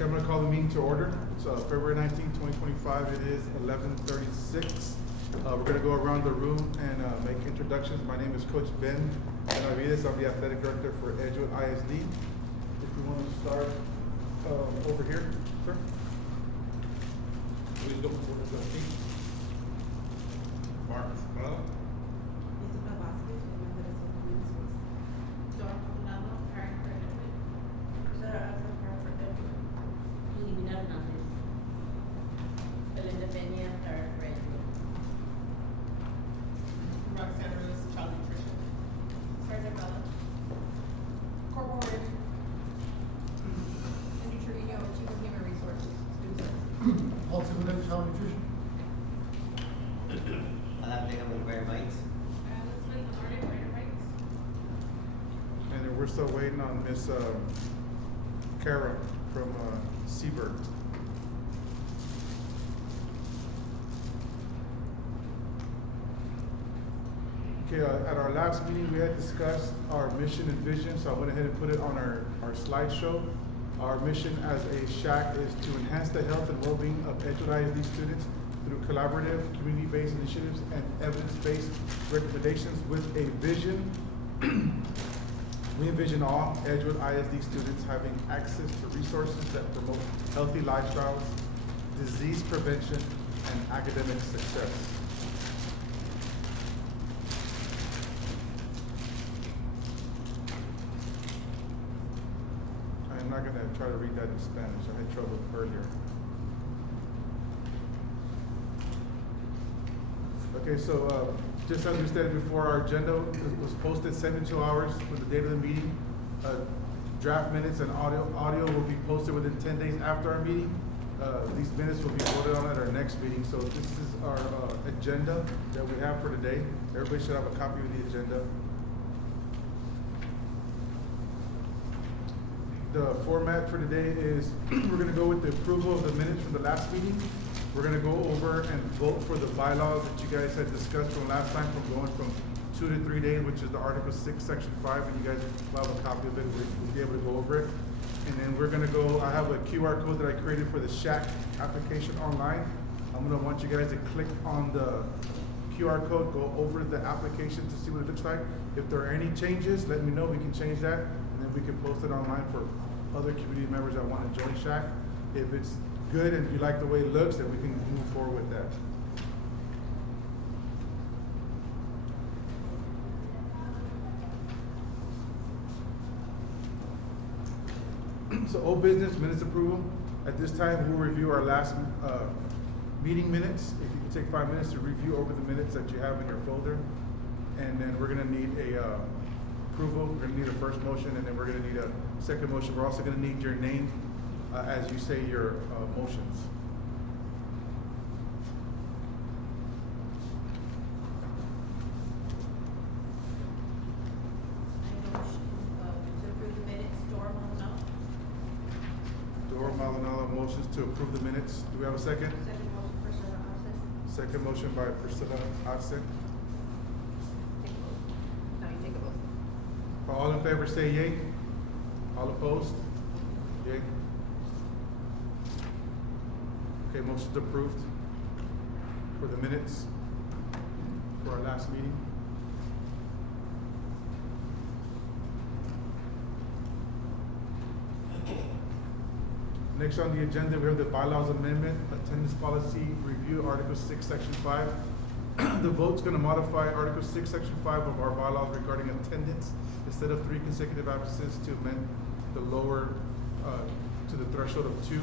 Okay, I'm gonna call the meeting to order. It's February 19th, 2025. It is 11:36. We're gonna go around the room and make introductions. My name is Coach Ben Benavides. I'm the athletic director for Edgewood Eisd. If we want to start over here, sir. Please go before the team. Mark Escalada. Isabel Vasquez, member of the Ministries. Dora Maldonado, parent for Edgewood. Sarah Alfa, parent for Edgewood. Elimina Hernandez. Belinda Peña, parent for Edgewood. Roxanne Ruiz, child nutrition. Sergeant Bella. Corporal Rick. Cindy Trevino, Chief of Human Resources, Student Services. Paul Superintendent, Child Nutrition. And then we're still waiting on Miss Kara from Seabird. Okay, at our last meeting, we had discussed our mission and vision, so I went ahead and put it on our slideshow. Our mission as a Shac is to enhance the health and well-being of Edgewood Eisd students through collaborative, community-based initiatives and evidence-based recommendations with a vision. We envision all Edgewood Eisd students having access to resources that promote healthy lifestyles, disease prevention, and academic success. I'm not going to try to read that in Spanish. I had trouble earlier. Okay, so just as we stated before, our agenda was posted 72 hours from the date of the meeting. Draft minutes and audio will be posted within 10 days after our meeting. These minutes will be voted on at our next meeting. So this is our agenda that we have for today. Everybody should have a copy of the agenda. The format for today is we're going to go with the approval of the minutes from the last meeting. We're going to go over and vote for the bylaws that you guys had discussed from last time, from going from 2 to 3 days, which is the Article 6, Section 5, and you guys will have a copy of it. We'll be able to go over it. And then we're going to go, I have a QR code that I created for the Shac application online. I'm going to want you guys to click on the QR code, go over the application to see what it looks like. If there are any changes, let me know. We can change that, and then we can post it online for other community members that want to join Shac. If it's good and you like the way it looks, then we can move forward with that. So old business, minutes approval. At this time, we'll review our last meeting minutes. If you can take 5 minutes to review over the minutes that you have in your folder. And then we're gonna need a approval. We're gonna need a first motion, and then we're gonna need a second motion. We're also gonna need your name as you say your motions. I motion to approve the minutes. Dora Maldonado. Dora Maldonado motions to approve the minutes. Do we have a second? Second motion, Priscilla Alves. Second motion by Priscilla Hodson. Now you take a vote. All in favor say yea. All opposed? Yea. Okay, motion's approved for the minutes for our last meeting. Next on the agenda, we have the bylaws amendment, attendance policy review, Article 6, Section 5. The vote's gonna modify Article 6, Section 5 of our bylaws regarding attendance. Instead of 3 consecutive absences to amend the lower, to the threshold of 2.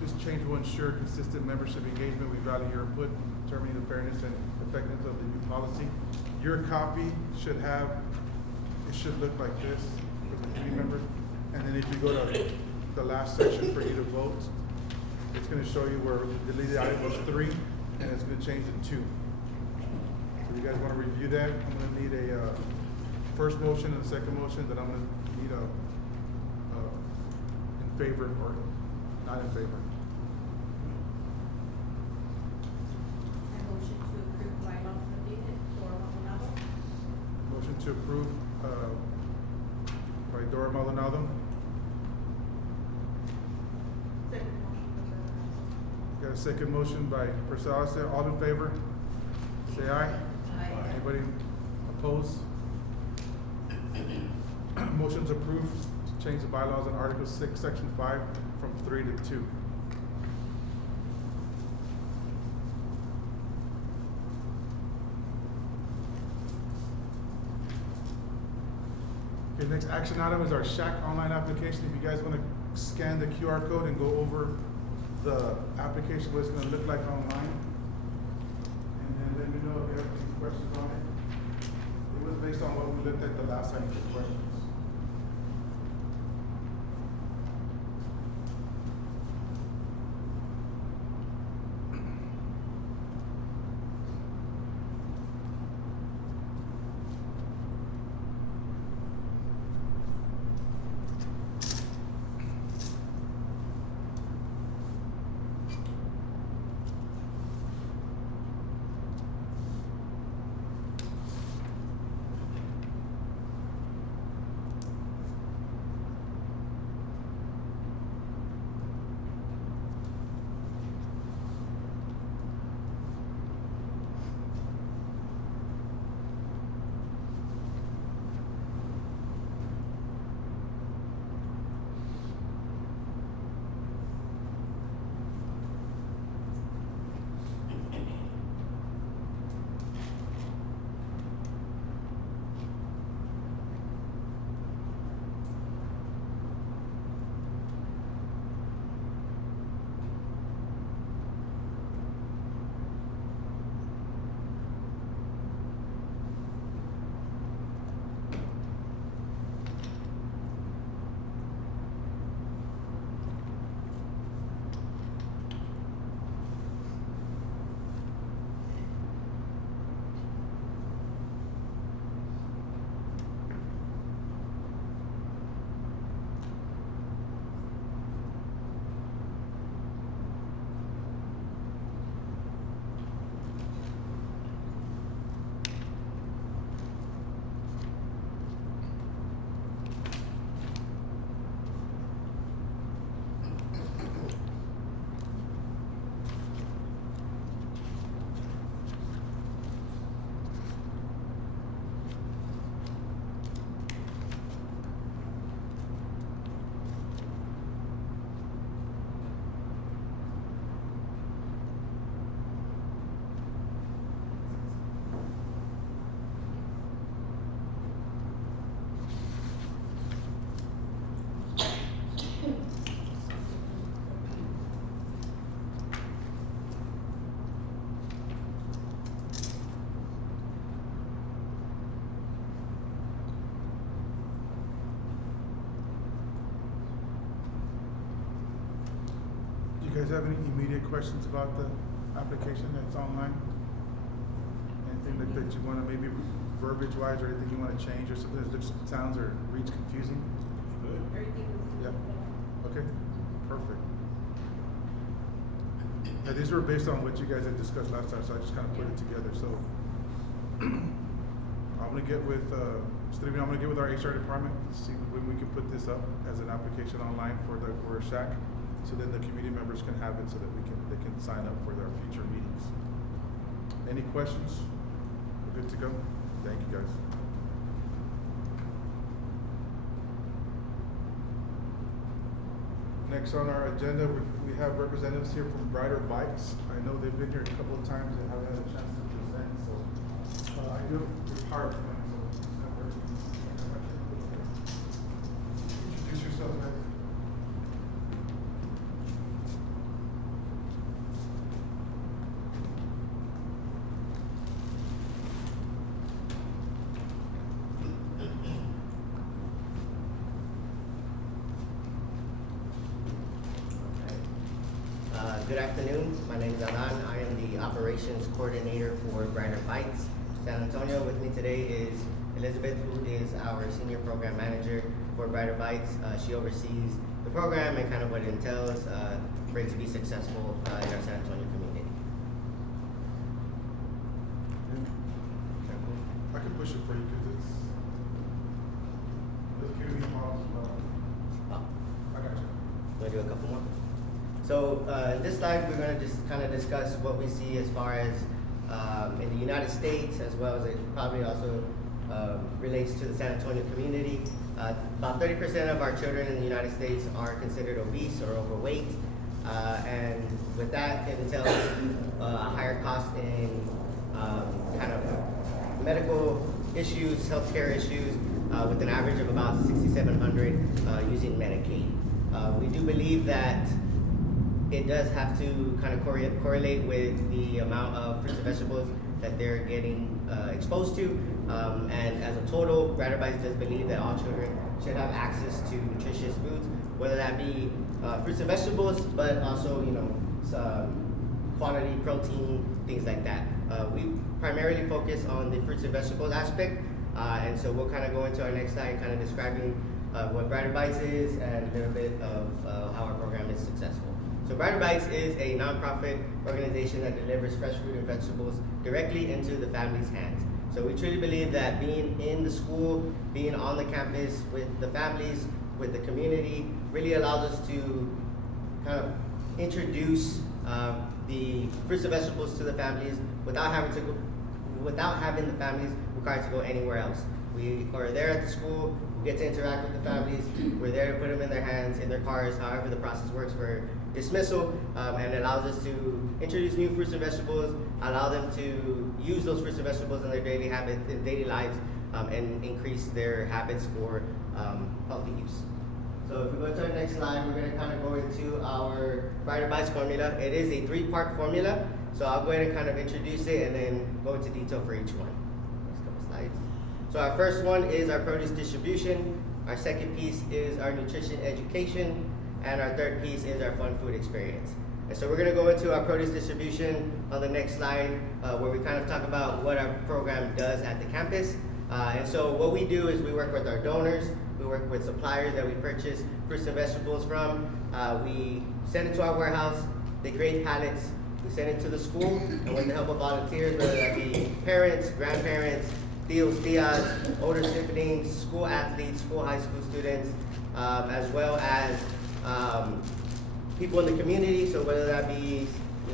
This change will ensure consistent membership engagement. We value your input, determining the fairness and effectiveness of the new policy. Your copy should have, it should look like this for the committee members. And then if you go to the last section for you to vote, it's gonna show you where the deleted item was 3, and it's gonna change to 2. So you guys wanna review that? I'm gonna need a first motion and a second motion, then I'm gonna need a in favor or not in favor. I motion to approve bylaws updated. Dora Maldonado. Motion to approve by Dora Maldonado. Got a second motion by Purcell. All in favor? Say aye. Aye. Anybody opposed? Motion's approved to change the bylaws in Article 6, Section 5 from 3 to 2. Okay, next action item is our Shac online application. If you guys want to scan the QR code and go over the application, what it's going to look like online. And then let me know if you have any questions on it. It was based on what we looked at the last time for questions. Do you guys have any immediate questions about the application that's online? Anything that you want to maybe verbiage wise or anything you want to change or something that looks, sounds or reads confusing? Everything was. Yeah. Okay, perfect. Now, these were based on what you guys had discussed last time, so I just kind of put it together. So I'm gonna get with Steven, I'm gonna get with our HR department, see when we can put this up as an application online for Shac, so then the community members can have it, so that they can sign up for their future meetings. Any questions? We're good to go. Thank you, guys. Next on our agenda, we have representatives here from Brighter Bikes. I know they've been here a couple of times and haven't had a chance to present, so I know your PowerPoint, so it's not working. Introduce yourself, guys. Good afternoon. My name is Alan. I am the operations coordinator for Brighter Bikes San Antonio. With me today is Elizabeth, who is our senior program manager for Brighter Bikes. She oversees the program and kind of what it entails for it to be successful in our San Antonio community. I can push it for you because it's community models as well. Oh, I got you. want to do a couple more? So in this slide, we're going to just kind of discuss what we see as far as in the United States, as well as it probably also relates to the San Antonio community. About 30% of our children in the United States are considered obese or overweight, and with that, it entails a higher cost in kind of medical issues, healthcare issues, with an average of about $6,700 using Medicaid. We do believe that it does have to kind of correlate with the amount of fruits and vegetables that they're getting exposed to. And as a total, Brighter Bites does believe that all children should have access to nutritious foods, whether that be fruits and vegetables, but also, some quality protein, things like that. We primarily focus on the fruits and vegetables aspect, and so we'll kind of go into our next slide, kind of describing what Brighter Bites is and a little bit of how our program is successful. So Brighter Bites is a nonprofit organization that delivers fresh fruit and vegetables directly into the family's hands. So we truly believe that being in the school, being on the campus with the families, with the community, really allows us to kind of introduce the fruits and vegetables to the families without having the families required to go anywhere else. We are there at the school, we get to interact with the families, we're there to put them in their hands, in their cars, however the process works for dismissal, and it allows us to introduce new fruits and vegetables, allow them to use those fruits and vegetables in their daily habits, in daily lives, and increase their habits for healthy use. So if we go to our next slide, we're going to kind of go into our Brighter Bites formula. It is a 3-part formula, so I'll go ahead and kind of introduce it and then go into detail for each one. Next couple slides. So our first one is our produce distribution. Our second piece is our nutrition education. And our third piece is our fun food experience. And so we're going to go into our produce distribution on the next slide, where we kind of talk about what our program does at the campus. And so what we do is we work with our donors, we work with suppliers that we purchase fruits and vegetables from. We send it to our warehouse, they create pallets, we send it to the school, and with the help of volunteers, whether that be parents, grandparents, tios, tias, older siblings, school athletes, school high school students, as well as people in the community, so whether that be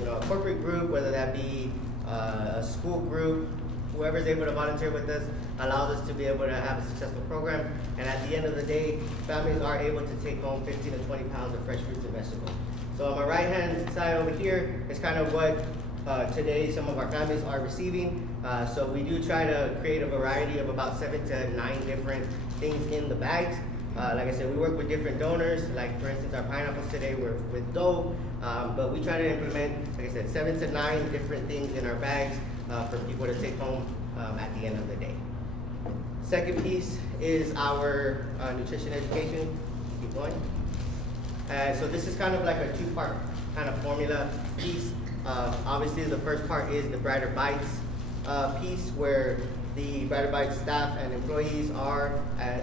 a corporate group, whether that be a school group, whoever's able to volunteer with us allows us to be able to have a successful program. And at the end of the day, families are able to take home 15 to 20 pounds of fresh fruits and vegetables. So on my right hand side over here is kind of what today some of our families are receiving. So we do try to create a variety of about 7 to 9 different things in the bags. Like I said, we work with different donors. Like for instance, our pineapples today were with dough, but we try to implement, like I said, 7 to 9 different things in our bags for people to take home at the end of the day. Second piece is our nutrition education. Keep going. So this is kind of like a 2-part kind of formula piece. Obviously, the first part is the Brighter Bites piece, where the Brighter Bites staff and employees are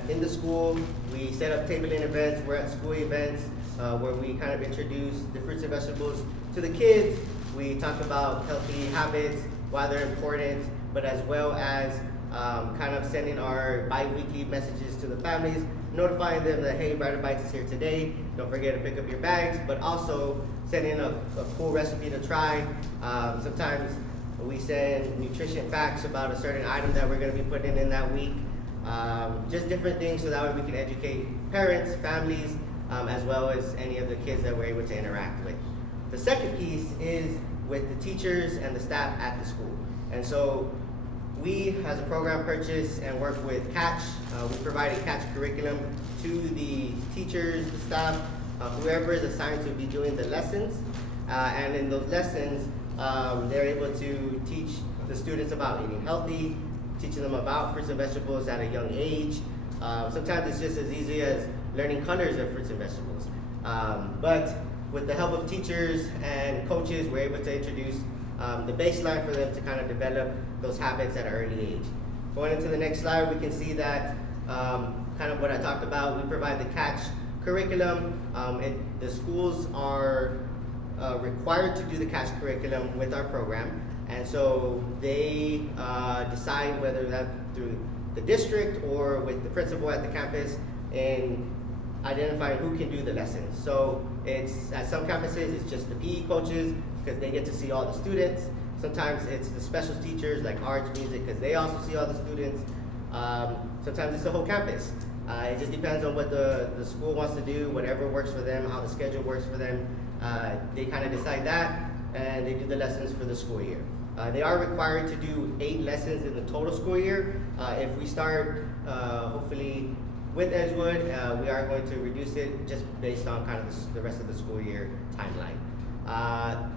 in the school. We set up tabling events. We're at school events where we kind of introduce the fruits and vegetables to the kids. We talk about healthy habits, why they're important, but as well as kind of sending our bi-weekly messages to the families, notifying them that, hey, Brighter Bites is here today. Don't forget to pick up your bags, but also sending a cool recipe to try. Sometimes we send nutrition facts about a certain item that we're going to be putting in that week. Just different things so that way we can educate parents, families, as well as any of the kids that we're able to interact with. The second piece is with the teachers and the staff at the school. And so we, as a program, purchase and work with Catch. We provide a Catch curriculum to the teachers, the staff, whoever is assigned to be doing the lessons. And in those lessons, they're able to teach the students about eating healthy, teaching them about fruits and vegetables at a young age. Sometimes it's just as easy as learning colors of fruits and vegetables. But with the help of teachers and coaches, we're able to introduce the baseline for them to kind of develop those habits at an early age. Going into the next slide, we can see that kind of what I talked about. We provide the Catch curriculum. The schools are required to do the Catch curriculum with our program, and so they decide whether that through the district or with the principal at the campus in identifying who can do the lessons. So it's, at some campuses, it's just the PE coaches, because they get to see all the students. Sometimes it's the special teachers like arts, music, because they also see all the students. Sometimes it's the whole campus. It just depends on what the school wants to do, whatever works for them, how the schedule works for them. They kind of decide that, and they do the lessons for the school year. They are required to do 8 lessons in the total school year. If we start, hopefully, with Edgewood, we are going to reduce it just based on kind of the rest of the school year timeline.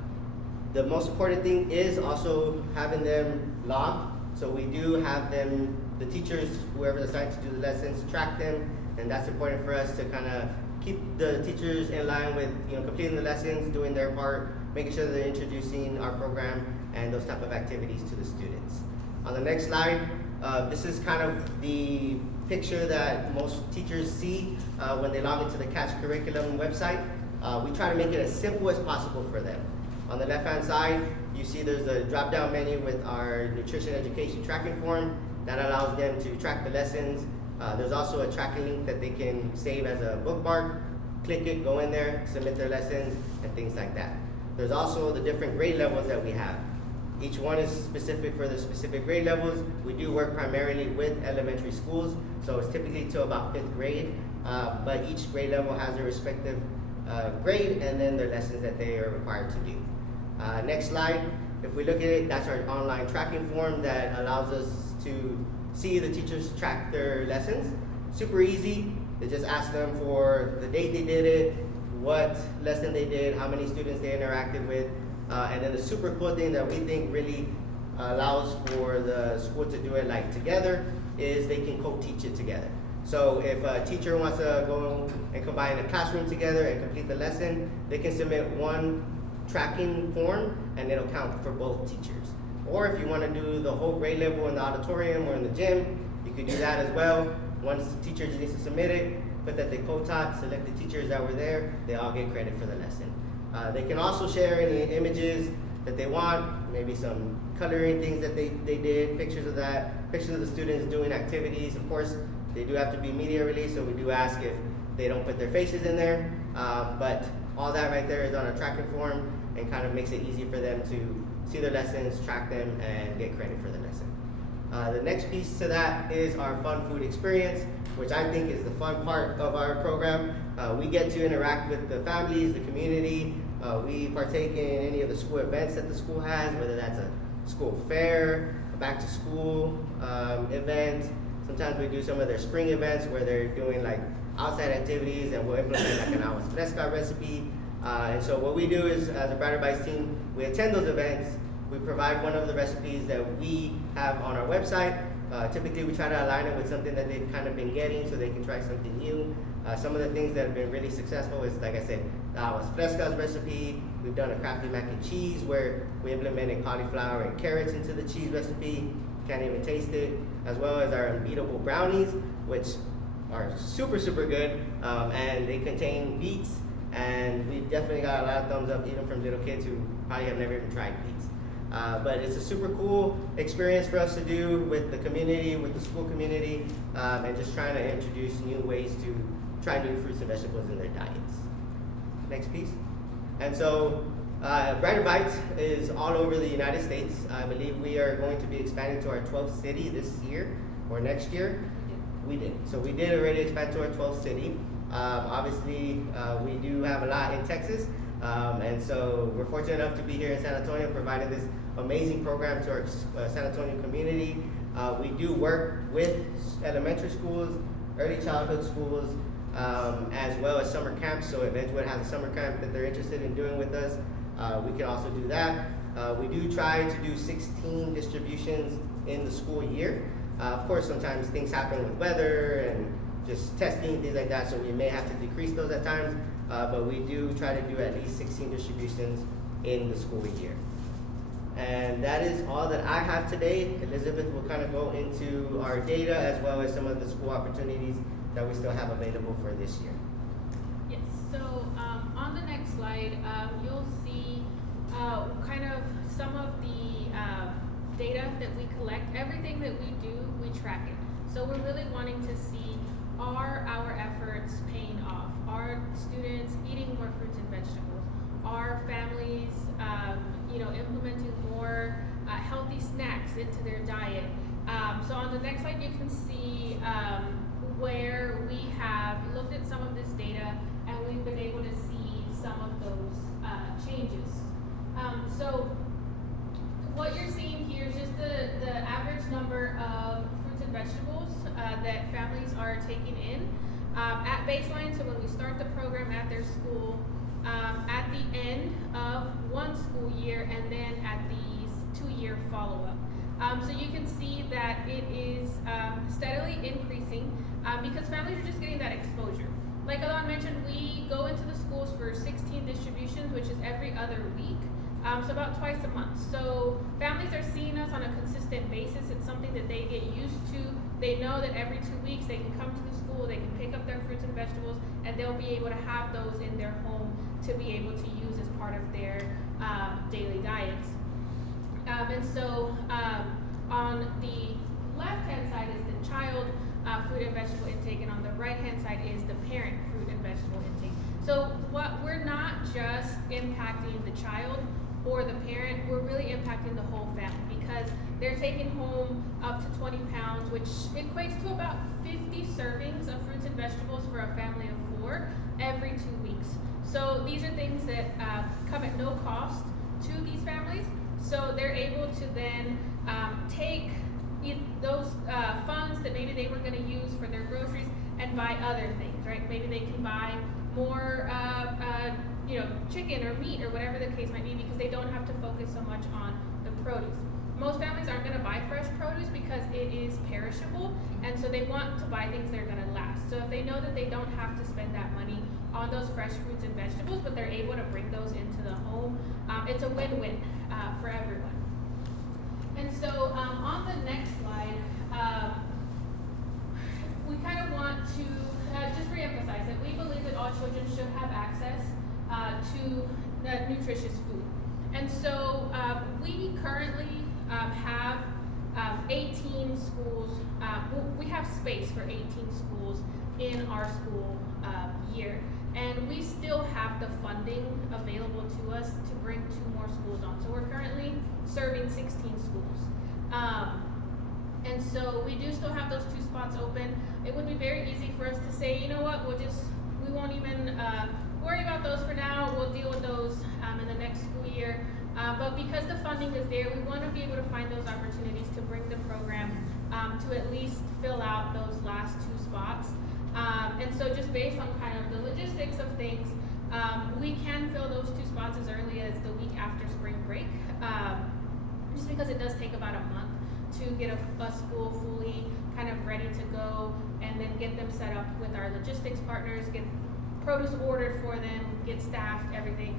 The most important thing is also having them logged. So we do have them, the teachers, whoever decides to do the lessons, track them, and that's important for us to kind of keep the teachers in line with, you know, completing the lessons, doing their part, making sure that they're introducing our program and those type of activities to the students. On the next slide, this is kind of the picture that most teachers see when they log into the Catch Curriculum website. We try to make it as simple as possible for them. On the left-hand side, you see there's a drop-down menu with our nutrition education tracking form that allows them to track the lessons. There's also a tracking link that they can save as a bookmark. Click it, go in there, submit their lessons, and things like that. There's also the different grade levels that we have. Each one is specific for the specific grade levels. We do work primarily with elementary schools, so it's typically to about 5th grade, but each grade level has their respective grade and then their lessons that they are required to do. Next slide, if we look at it, that's our online tracking form that allows us to see the teachers track their lessons. Super easy. They just ask them for the date they did it, what lesson they did, how many students they interacted with, and then the super cool thing that we think really allows for the school to do it like together is they can co-teach it together. So if a teacher wants to go and combine a classroom together and complete the lesson, they can submit one tracking form and it'll count for both teachers. Or if you want to do the whole grade level in the auditorium or in the gym, you can do that as well. Once the teacher needs to submit it, put that they co-taught, select the teachers that were there, they all get credit for the lesson. They can also share any images that they want, maybe some coloring things that they did, pictures of that, pictures of the students doing activities. Of course, they do have to be media released, so we do ask if they don't put their faces in there. But all that right there is on a tracking form and kind of makes it easy for them to see their lessons, track them, and get credit for the lesson. The next piece to that is our fun food experience, which I think is the fun part of our program. We get to interact with the families, the community. We partake in any of the school events that the school has, whether that's a school fair, a back to school event. Sometimes we do some of their spring events where they're doing like outside activities and we'll implement like an aguas fresca recipe. And so what we do is, as a Brighter Bites team, we attend those events. We provide one of the recipes that we have on our website. Typically, we try to align it with something that they've kind of been getting so they can try something new. Some of the things that have been really successful is, like I said, the aguas frescas recipe. We've done a crafty mac and cheese where we implemented cauliflower and carrots into the cheese recipe. Can't even taste it. As well as our unbeatable brownies, which are super, super good. And they contain beets. And we definitely got a lot of thumbs up, even from little kids who probably have never even tried beets. But it's a super cool experience for us to do with the community, with the school community, and just trying to introduce new ways to try new fruits and vegetables in their diets. Next piece. And so Brighter Bites is all over the United States. I believe we are going to be expanding to our 12th city this year or next year. We did. So we did already expand to our 12th city. Obviously, we do have a lot in Texas. And so we're fortunate enough to be here in San Antonio providing this amazing program to our San Antonio community. We do work with elementary schools, early childhood schools, as well as summer camps. So if Edgewood has a summer camp that they're interested in doing with us, we can also do that. We do try to do 16 distributions in the school year. Of course, sometimes things happen with weather and just testing, things like that, so we may have to decrease those at times, but we do try to do at least 16 distributions in the school year. And that is all that I have today. Elizabeth will kind of go into our data as well as some of the school opportunities that we still have available for this year. Yes, so on the next slide, you'll see kind of some of the data that we collect. Everything that we do, we track it. So we're really wanting to see are our efforts paying off? Are students eating more fruits and vegetables? Are families, implementing more healthy snacks into their diet? So on the next slide, you can see where we have looked at some of this data and we've been able to see some of those changes. So what you're seeing here is just the average number of fruits and vegetables that families are taking in at baseline. So when we start the program at their school, at the end of one school year, and then at these 2-year follow-up. So you can see that it is steadily increasing because families are just getting that exposure. Like Alon mentioned, we go into the schools for 16 distributions, which is every other week. So about twice a month. So families are seeing us on a consistent basis. It's something that they get used to. They know that every 2 weeks they can come to the school, they can pick up their fruits and vegetables, and they'll be able to have those in their home to be able to use as part of their daily diets. On the left-hand side is the child fruit and vegetable intake, and on the right-hand side is the parent fruit and vegetable intake. So what we're not just impacting the child or the parent, we're really impacting the whole family because they're taking home up to 20 pounds, which equates to about 50 servings of fruits and vegetables for a family of 4 every 2 weeks. So these are things that come at no cost to these families. So they're able to then take those funds that maybe they were going to use for their groceries and buy other things, right? Maybe they can buy more chicken or meat or whatever the case might be because they don't have to focus so much on the produce. Most families aren't going to buy fresh produce because it is perishable, and so they want to buy things that are going to last. So if they know that they don't have to spend that money on those fresh fruits and vegetables, but they're able to bring those into the home, it's a win-win for everyone. And so on the next slide, we kind of want to just reemphasize that we believe that all children should have access to nutritious food. And so we currently have 18 schools, we have space for 18 schools in our school year. And we still have the funding available to us to bring 2 more schools on. So we're currently serving 16 schools. And so we do still have those 2 spots open. It would be very easy for us to say, you know what, we won't even worry about those for now. We'll deal with those in the next school year. But because the funding is there, we want to be able to find those opportunities to bring the program to at least fill out those last 2 spots. And so just based on kind of the logistics of things, we can fill those 2 spots as early as the week after spring break, just because it does take about a month to get a school fully kind of ready to go and then get them set up with our logistics partners, get produce ordered for them, get staffed, everything.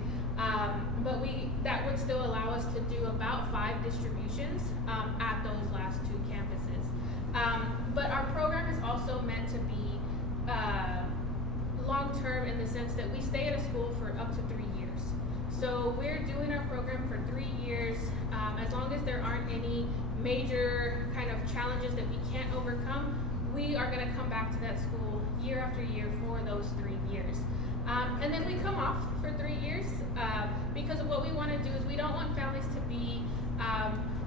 But that would still allow us to do about 5 distributions at those last 2 campuses. But our program is also meant to be long-term in the sense that we stay at a school for up to 3 years. So we're doing our program for 3 years. As long as there aren't any major kind of challenges that we can't overcome, we are going to come back to that school year after year for those 3 years. And then we come off for 3 years because of what we want to do is we don't want families to be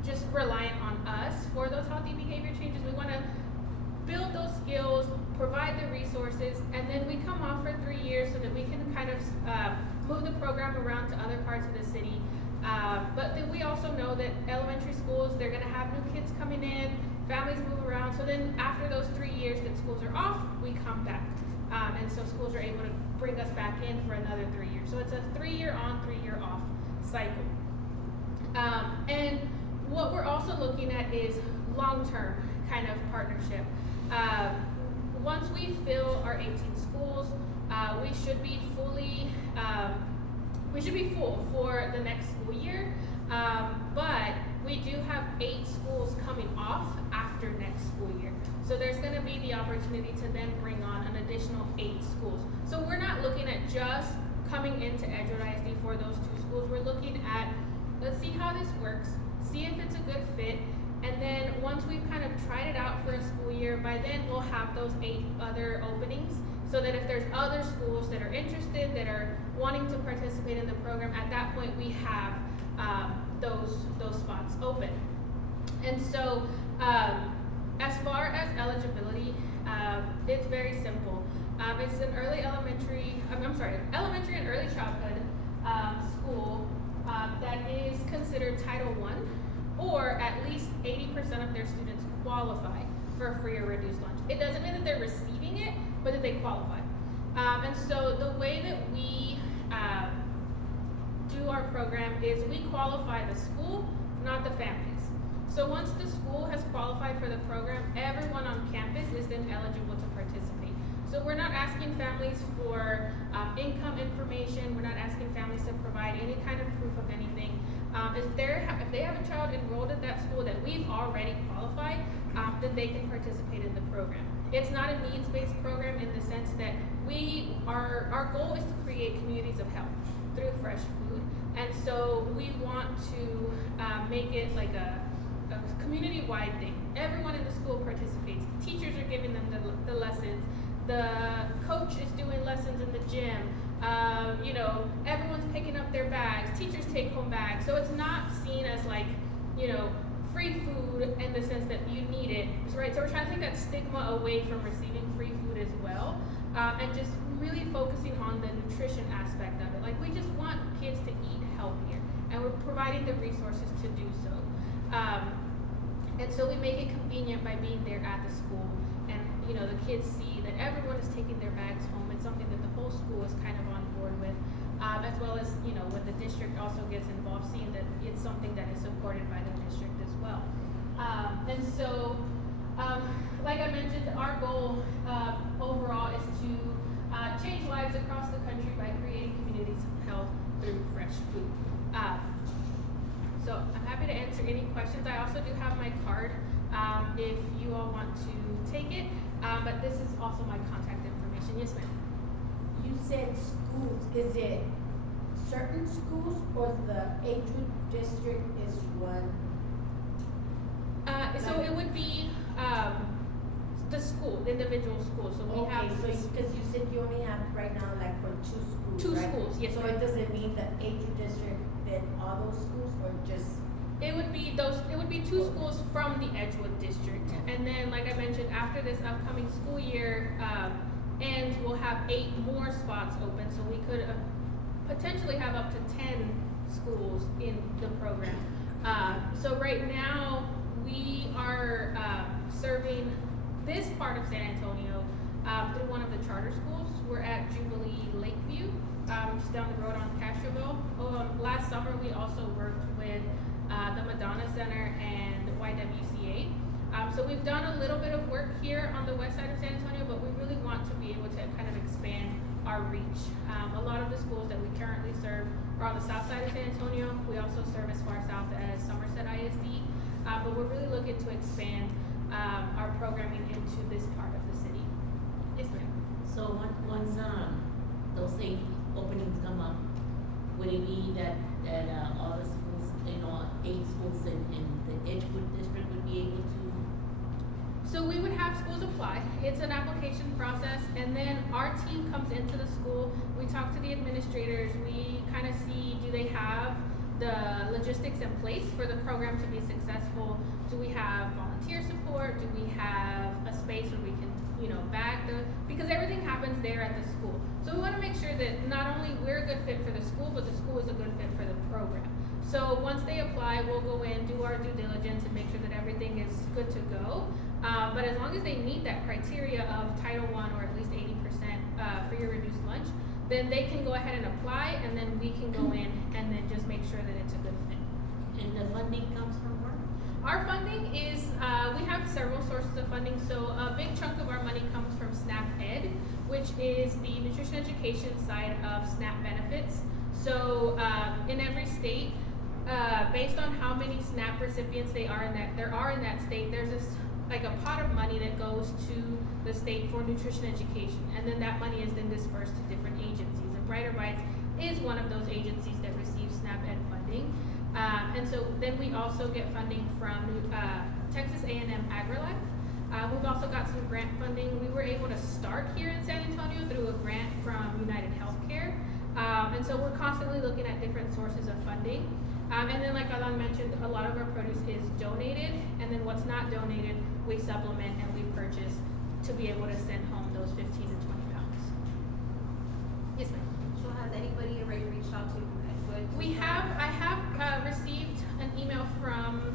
just reliant on us for those healthy behavior changes. We want to build those skills, provide the resources, and then we come off for 3 years so that we can kind of move the program around to other parts of the city. But then we also know that elementary schools, they're going to have new kids coming in, families move around. So then after those 3 years that schools are off, we come back. And so schools are able to bring us back in for another 3 years. So it's a 3-year on, 3-year off cycle. And what we're also looking at is long-term kind of partnership. Once we fill our 18 schools, we should be full for the next school year. But we do have 8 schools coming off after next school year. So there's going to be the opportunity to then bring on an additional 8 schools. So we're not looking at just coming into Edgewood ISD for those 2 schools. We're looking at, let's see how this works, see if it's a good fit, And then once we've kind of tried it out for a school year, by then we'll have those 8 other openings, so that if there's other schools that are interested, that are wanting to participate in the program, at that point we have those spots open. And so as far as eligibility, it's very simple. It's an elementary and early childhood school that is considered Title I, or at least 80% of their students qualify for a free or reduced lunch. It doesn't mean that they're receiving it, but that they qualify. And so the way that we do our program is we qualify the school, not the families. So once the school has qualified for the program, everyone on campus is then eligible to participate. So we're not asking families for income information. We're not asking families to provide any kind of proof of anything. If they have a child enrolled at that school that we've already qualified, then they can participate in the program. It's not a needs-based program in the sense that our goal is to create communities of health through fresh food. And so we want to make it like a community-wide thing. Everyone in the school participates. The teachers are giving them the lessons. The coach is doing lessons in the gym. Everyone's picking up their bags. Teachers take home bags. So it's not seen as like, free food in the sense that you need it, right? So we're trying to take that stigma away from receiving free food as well, and just really focusing on the nutrition aspect of it. Like, we just want kids to eat healthier, and we're providing the resources to do so. And so we make it convenient by being there at the school, and the kids see that everyone is taking their bags home. It's something that the whole school is kind of on board with, as well as when the district also gets involved, seeing that it's something that is supported by the district as well. And so, like I mentioned, our goal overall is to change lives across the country by creating communities of health through fresh food. So I'm happy to answer any questions. I also do have my card if you all want to take it, but this is also my contact information. Yes, ma'am. You said schools. Is it certain schools or the Eisd district is one? So it would be the school, the individual schools. So we have because you said you only have right now like for 2 schools. two right? schools. Yes, So ma'am. it doesn't mean the Eisd district that all those schools or just It would be 2 schools from the Edgewood district, and then, like I mentioned, after this upcoming school year ends, we'll have 8 more spots open, so we could potentially have up to 10 schools in the program. So right now, we are serving this part of San Antonio through one of the charter schools. We're at Jubilee Lakeview, just down the road on Castroville. Last summer, we also worked with the Madonna Center and YWCA. So we've done a little bit of work here on the west side of San Antonio, but we really want to be able to kind of expand our reach. A lot of the schools that we currently serve are on the south side of San Antonio. We also serve as far south as Somerset Eisd, but we're really looking to expand our programming into this part of the city. Yes, ma'am. So once those 8 openings come up, would it be that all the schools, 8 schools in the Edgewood district would be able to? So we would have schools apply. It's an application process, and then our team comes into the school. We talk to the administrators. We kind of see, do they have the logistics in place for the program to be successful? Do we have volunteer support? Do we have a space where we can, bag because everything happens there at the school. So we want to make sure that not only we're a good fit for the school, but the school is a good fit for the program. So once they apply, we'll go in, do our due diligence, and make sure that everything is good to go. But as long as they meet that criteria of Title I or at least 80% free or reduced lunch, then they can go ahead and apply, and then we can go in and then just make sure that it's a good fit. And the funding comes from where? Our funding is, we have several sources of funding. So a big chunk of our money comes from SNAP Ed, which is the nutrition education side of SNAP benefits. So in every state, based on how many SNAP recipients there are in that state, there's this like a pot of money that goes to the state for nutrition education, and then that money is then dispersed to different agencies. And Brighter Bites is one of those agencies that receives SNAP Ed funding. And so then we also get funding from Texas A&M AgriLife. We've also got some grant funding. We were able to start here in San Antonio through a grant from United Healthcare. And so we're constantly looking at different sources of funding. And then like Alan mentioned, a lot of our produce is donated, and then what's not donated, we supplement and we purchase to be able to send home those 15 to 20 pounds. Yes, ma'am. So has anybody already reached out to Edgewood? I have received an email from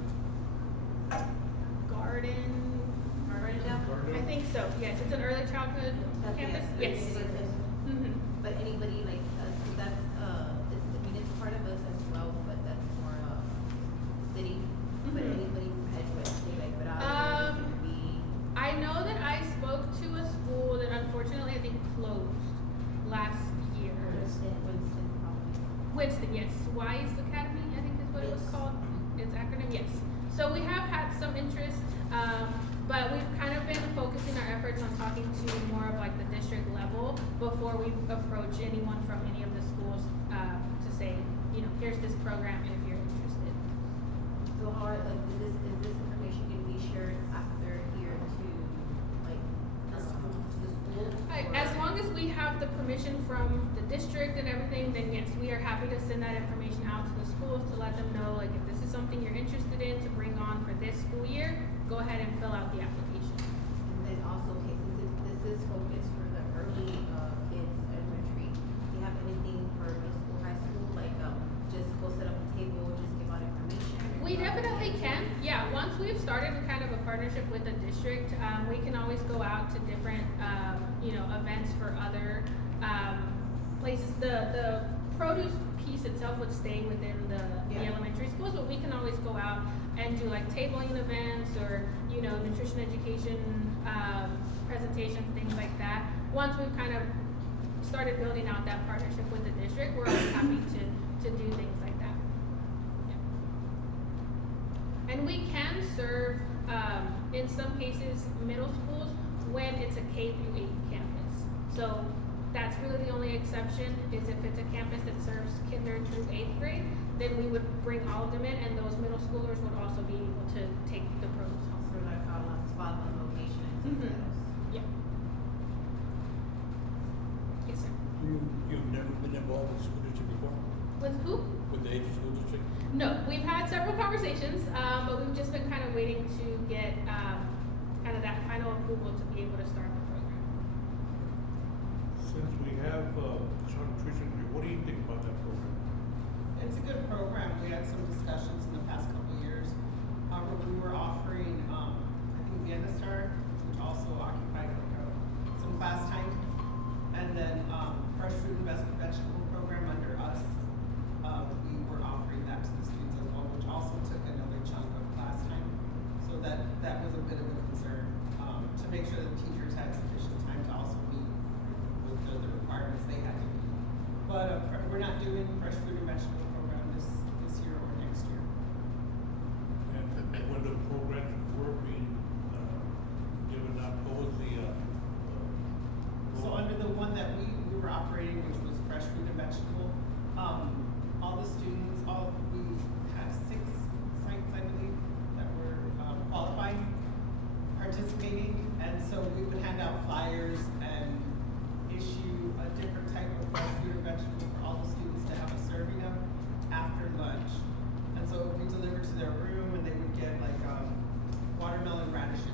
Garden, I think so, yes, it's an early childhood campus, yes. Mhm. But anybody like, that's, it's part of us as well, but that's more, city, but Mhm. anybody from Edgewood, say like, but Um, I know that I spoke to a school that unfortunately I think closed last year. Winston probably. Winston, yes. Eisd Academy, I think is what it was Yes. called. Its acronym, yes. So we have had some interest, but we've kind of been focusing our efforts on talking to more of like the district level before we approach anyone from any of the schools to say, here's this program if you're interested. So how are, like, is this information gonna be shared after here to, like, the schools? As long as we have the permission from the district and everything, then yes, we are happy to send that information out to the schools to let them know, like, if this is something you're interested in to bring on for this school year, go ahead and fill out the application. And then also, okay, since this is focused for the early, kids, elementary, do you have anything for middle school, high school, like, just go set up a table, just give out information? We definitely can, yeah, once we've started kind of a partnership with the district, we can always go out to different, events for other, places. The produce piece itself would stay within the Yeah. elementary schools, but we can always go out and do like tabling events or, nutrition education, presentations, things like that. Once we've kind of started building out that partnership with the district, we're always happy to do things like that. Yeah. And we can serve, in some cases, middle schools when it's a K through 8 campus. So that's really the only exception, is if it's a campus that serves kinder through 8th grade, then we would bring all of them in, and those middle schoolers would also be able to take the produce home. For like, spot on location and Mhm. things else. Yeah. Yes, sir. You've never been involved with the school district before? With who? With the Eisd school district? No, we've had several conversations, but we've just been kind of waiting to get, kind of that final approval to be able to start the program. Since we have, child nutrition here, what do you think about that program? It's a good program. We had some discussions in the past couple of years. We were offering, I think Vienna Star, which also occupied some class time. And then, fresh fruit and vegetable program under us. We were offering that to the students as well, which also took another chunk of class time. So that was a bit of a concern, to make sure that teachers had sufficient time to also meet with the requirements they had to meet. But, we're not doing fresh fruit and vegetable program this year or next year. And when the programs were being, given out, what was the, So under the one that we were operating, which was fresh fruit and vegetable, all the students, we had 6 sites, I believe, that were qualified, participating, and so we would hand out flyers and issue a different type of fresh fruit or vegetable for all the students to have a serving of after lunch. And so it would be delivered to their room, and they would get like watermelon radishes,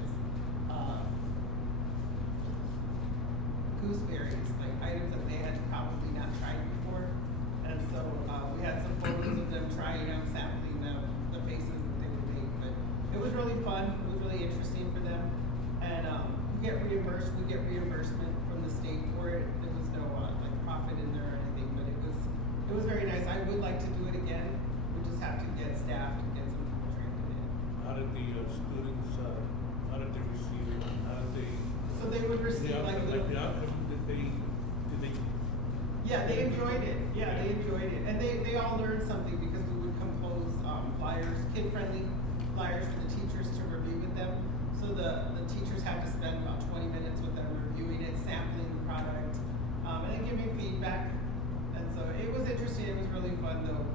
gooseberries, like items that they had probably not tried before. And so we had some photos of them trying them, sampling them, the faces that they would make. But it was really fun. It was really interesting for them. And we get reimbursement from the state for it. There was no like profit in there or anything, but it was very nice. I would like to do it again. We just have to get staff to get some people trained in it. how did the, students, how did they receive it? How did they? So they would receive The like outcome, little. the outcome, did they? Yeah, they enjoyed it. Yeah, they enjoyed it. And they all learned something because we would compose flyers, kid-friendly flyers for the teachers to review with them. So the teachers had to spend about 20 minutes with them reviewing it, sampling the product, and then giving feedback. And so it was interesting. It was really fun though,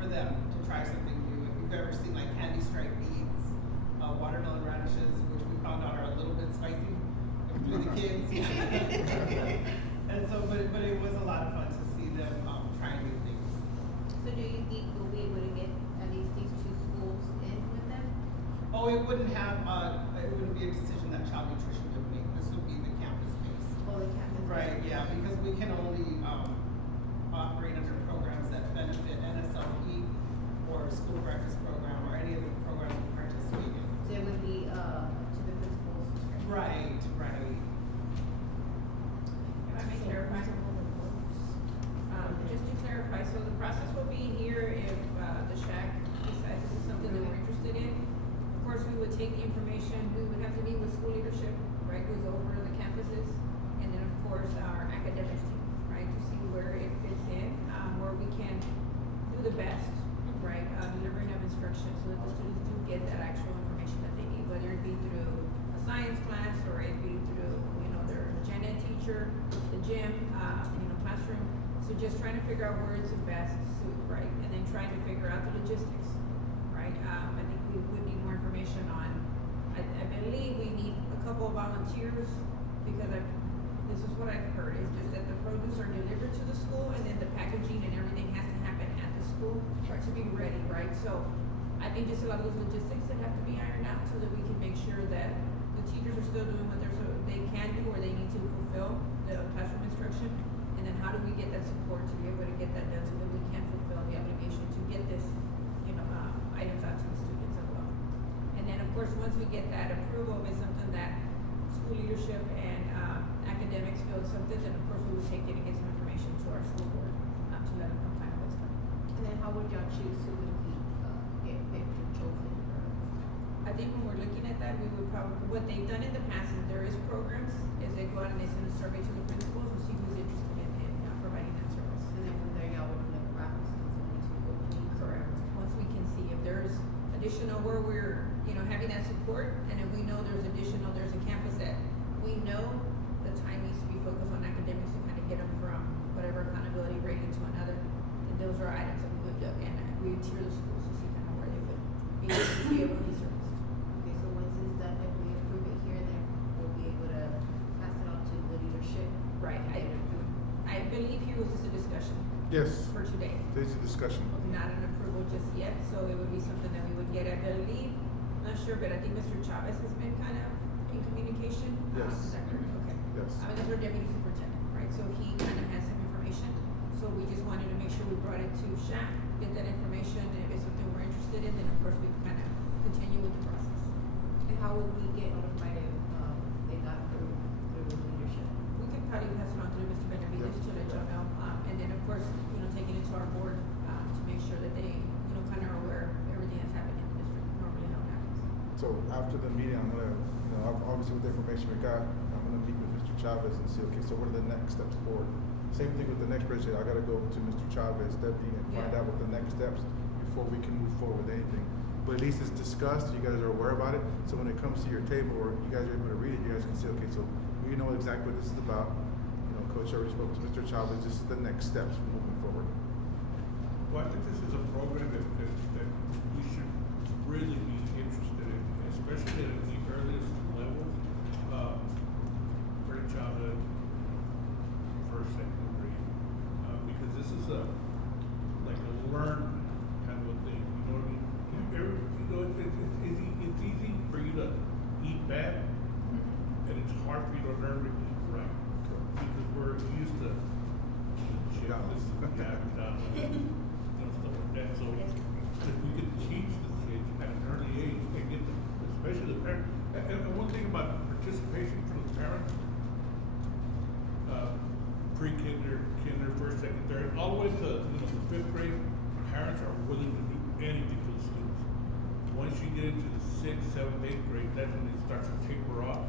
for them to try something new. If you've ever seen like candy stripe beets, watermelon radishes, which we found out are a little bit spicy to the kids. And so, but it was a lot of fun to see them trying new things. So do you think we'll be able to get at least these two schools in with them? Oh, it wouldn't be a decision that child nutrition would make. This would be the campus based. Or the campus? Right, yeah, because we can only operate under programs that benefit NSLP or school breakfast program or any of the programs we participate in. So it would be, to the principals? Right, right. If I may clarify, just to clarify, so the process will be here if, the Shac decides this is something that we're interested in. Of course, we would take the information, we would have to meet with school leadership, right, who's over the campuses, and then of course, our academics team, right, to see where it fits in, where we can do the best, right, delivering of instruction so that the students do get that actual information that they need, whether it be through a science class or it be through, their gen ed teacher, the gym, classroom. So just trying to figure out where it's the best suit, right, and then trying to figure out the logistics, right? I think we would need more information on, I believe we need a couple of volunteers because this is what I've heard, is just that the produce are delivered to the school and then the packaging and everything has to happen at the school to be ready, right? So I think just a lot of those logistics that have to be ironed out so that we can make sure that the teachers are still doing what they can do or they need to fulfill the classroom instruction. And then how do we get that support to be able to get that done so that we can fulfill the obligation to get this, items out to the students as well. And then of course, once we get that approval, if it's something that school leadership and academics feel is something, then of course we will take it and get some information to our school board to let them know kind of what's coming. And then how would y'all choose who would be, get picked or chosen? I think when we're looking at that, we would probably, what they've done in the past is there is programs, is they go out and they send a survey to the principals and see who's interested in providing that service. And then from there, y'all would look at raffles and somebody to openings? Correct. Once we can see if there's additional where we're, having that support, and if we know there's a campus that we know the time needs to be focused on academics to kind of get them from whatever accountability rating to another, then those are items that we would look and we would tier the schools to see kind of where they would be able to be serviced. Okay, so once it's done, if we approve it here, then we'll be able to pass it on to the leadership? Right. I believe here was just a discussion Yes, for today. there's a discussion. Not an approval just yet, so it would be something that we would get, I believe, I'm not sure, but I think Mr. Chavez has been kind of in communication. Yes. Is that correct? Okay. Yes. That's our deputy superintendent, right, so he kind of has some information, so we just wanted to make sure we brought it to Shac, get that information, and if it's something we're interested in, then of course we can kind of continue with the process. And how would we get notified if, they got approved through leadership? We could probably pass it on to Mr. Benavides to let y'all know, and then of course, taking it to our board, to make sure that they, kind of are aware of everything that's happening in the district, normally how it happens. So after the meeting, I'm gonna, obviously with the information we got, I'm gonna meet with Mr. Chavez and see, okay, so what are the next steps forward? Same thing with the next president, I gotta go to Mr. Chavez, deputy, and find Yeah. out what the next steps before we can move forward with anything. But at least it's discussed, you guys are aware about it, so when it comes to your table or you guys are able to read it, you guys can say, okay, so we know exactly what this is about. Coach already spoke to Mr. Chavez, this is the next steps moving forward. Well, I think this is a program that we should really be interested in, especially at the earliest level, early childhood, first, second grade, because this is like a learn kind of a thing, you know what I mean? It's easy for you to eat bad, and it's hard for you to learn to eat right, because we're used to chips, stuff like that. So if we could teach the kids at an early age and get them, especially the parents. And one thing about participation from the parents, pre-kinder, kinder, first, second, third, all the way to the fifth grade, parents are willing to do anything for the students. Once you get into the sixth, seventh, eighth grade, that's when it starts to taper off.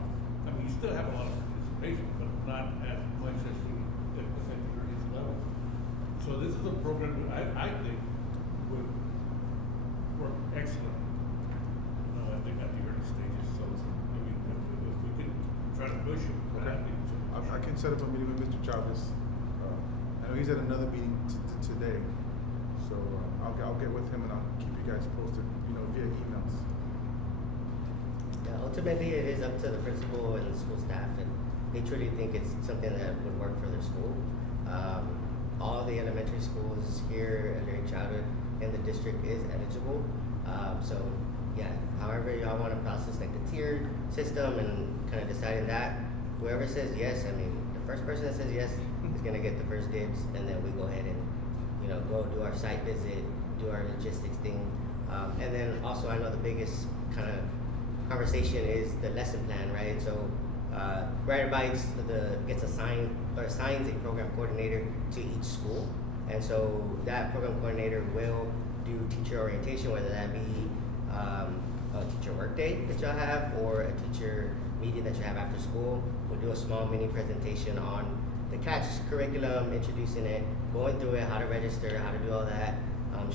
I mean, you still have a lot of participation, but not as much as you at the second or eighth level. So this is a program that I think would work excellent. I think at the early stages. So I mean, if we could try to push it, Okay. I think so. I can set up a meeting with Mr. Chavez. I know he's at another meeting today, So I'll get with him and I'll keep you guys posted, you know, via emails. Yeah, ultimately, it is up to the principal and the school staff, and they truly think it's something that would work for their school. All the elementary schools here at early childhood in the district is eligible. So, yeah, however y'all want to process like the tiered system and kind of deciding that, whoever says yes, I mean, the first person that says yes is going to get the first dibs, and then we go ahead and, you know, go do our site visit, do our logistics thing. And then also, I know the biggest kind of conversation is the lesson plan, right? So, Brighter Bites gets assigned or assigns a program coordinator to each school, and so that program coordinator will do teacher orientation, whether that be a teacher work day that y'all have or a teacher meeting that you have after school. We'll do a small mini presentation on the catch curriculum, introducing it, going through it, how to register, how to do all that,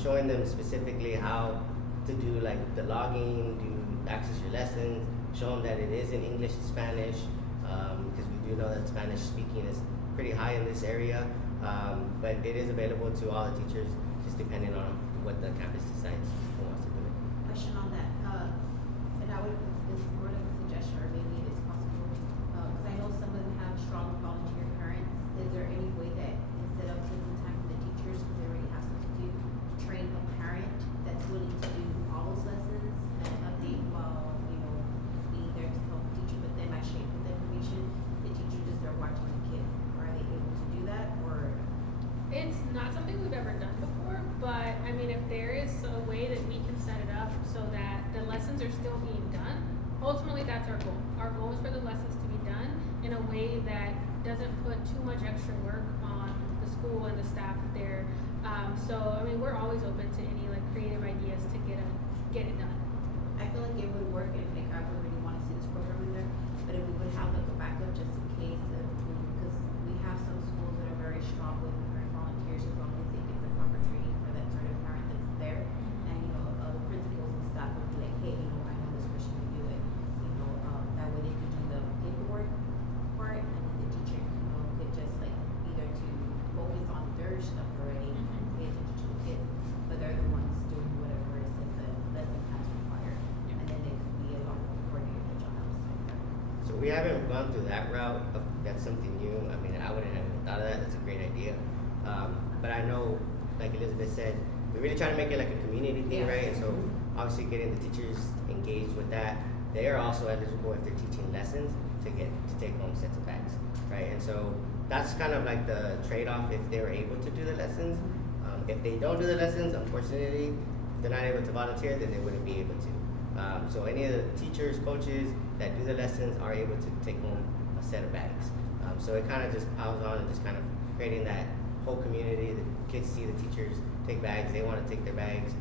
showing them specifically how to do like the logging, do access your lessons, show them that it is in English and Spanish, because we do know that Spanish speaking is pretty high in this area, but it is available to all the teachers, just depending on what the campus decides who wants to do it. Question on that, and I would, this is more of a suggestion, or maybe it is possible, because I know some of them have strong volunteer parents. Is there any way that instead of taking time from the teachers, because they already have something to do, to train a parent that's willing to do all those lessons and update while, you know, being there to help the teacher, but them actually put the information, the teacher just there watching the kids. Are they able to do that, or? It's not something we've ever done before, but I mean, if there is a way that we can set it up so that the lessons are still being done, ultimately that's our goal. Our goal is for the lessons to be done in a way that doesn't put too much extra work on the school and the staff there. So I mean, we're always open to any like creative ideas to get it done. I feel like it would work, and like I would really want to see this program in there, but if we would have like a backup just in case, because we have some schools that are very strong with parent volunteers, as long as they get the proper training for that sort of parent that's there, and you know, the principals and staff would be like, hey, you know, I know this person can do it, you know, that way they could do the paperwork part, and then the teacher, you know, could just like either to focus on their stuff already and pay attention to the kids, but they're the ones doing whatever is in the lesson plans required, and then they could be a lot more coordinated with y'all have. So we haven't gone through that route. That's something new. I mean, I wouldn't have even thought of that. That's a great idea. But I know, like Elizabeth said, we're really trying to make it like a community thing, Yeah. right? And so obviously getting the teachers engaged with that, they are also eligible if they're teaching lessons to take home sets of bags, right? And so that's kind of like the trade-off if they were able to do the lessons. If they don't do the lessons, unfortunately, they're not able to volunteer, then they wouldn't be able to. So any of the teachers, coaches that do the lessons are able to take home a set of bags. So it kind of just piles on and just kind of creating that whole community. The kids see the teachers take bags, they want to take their bags,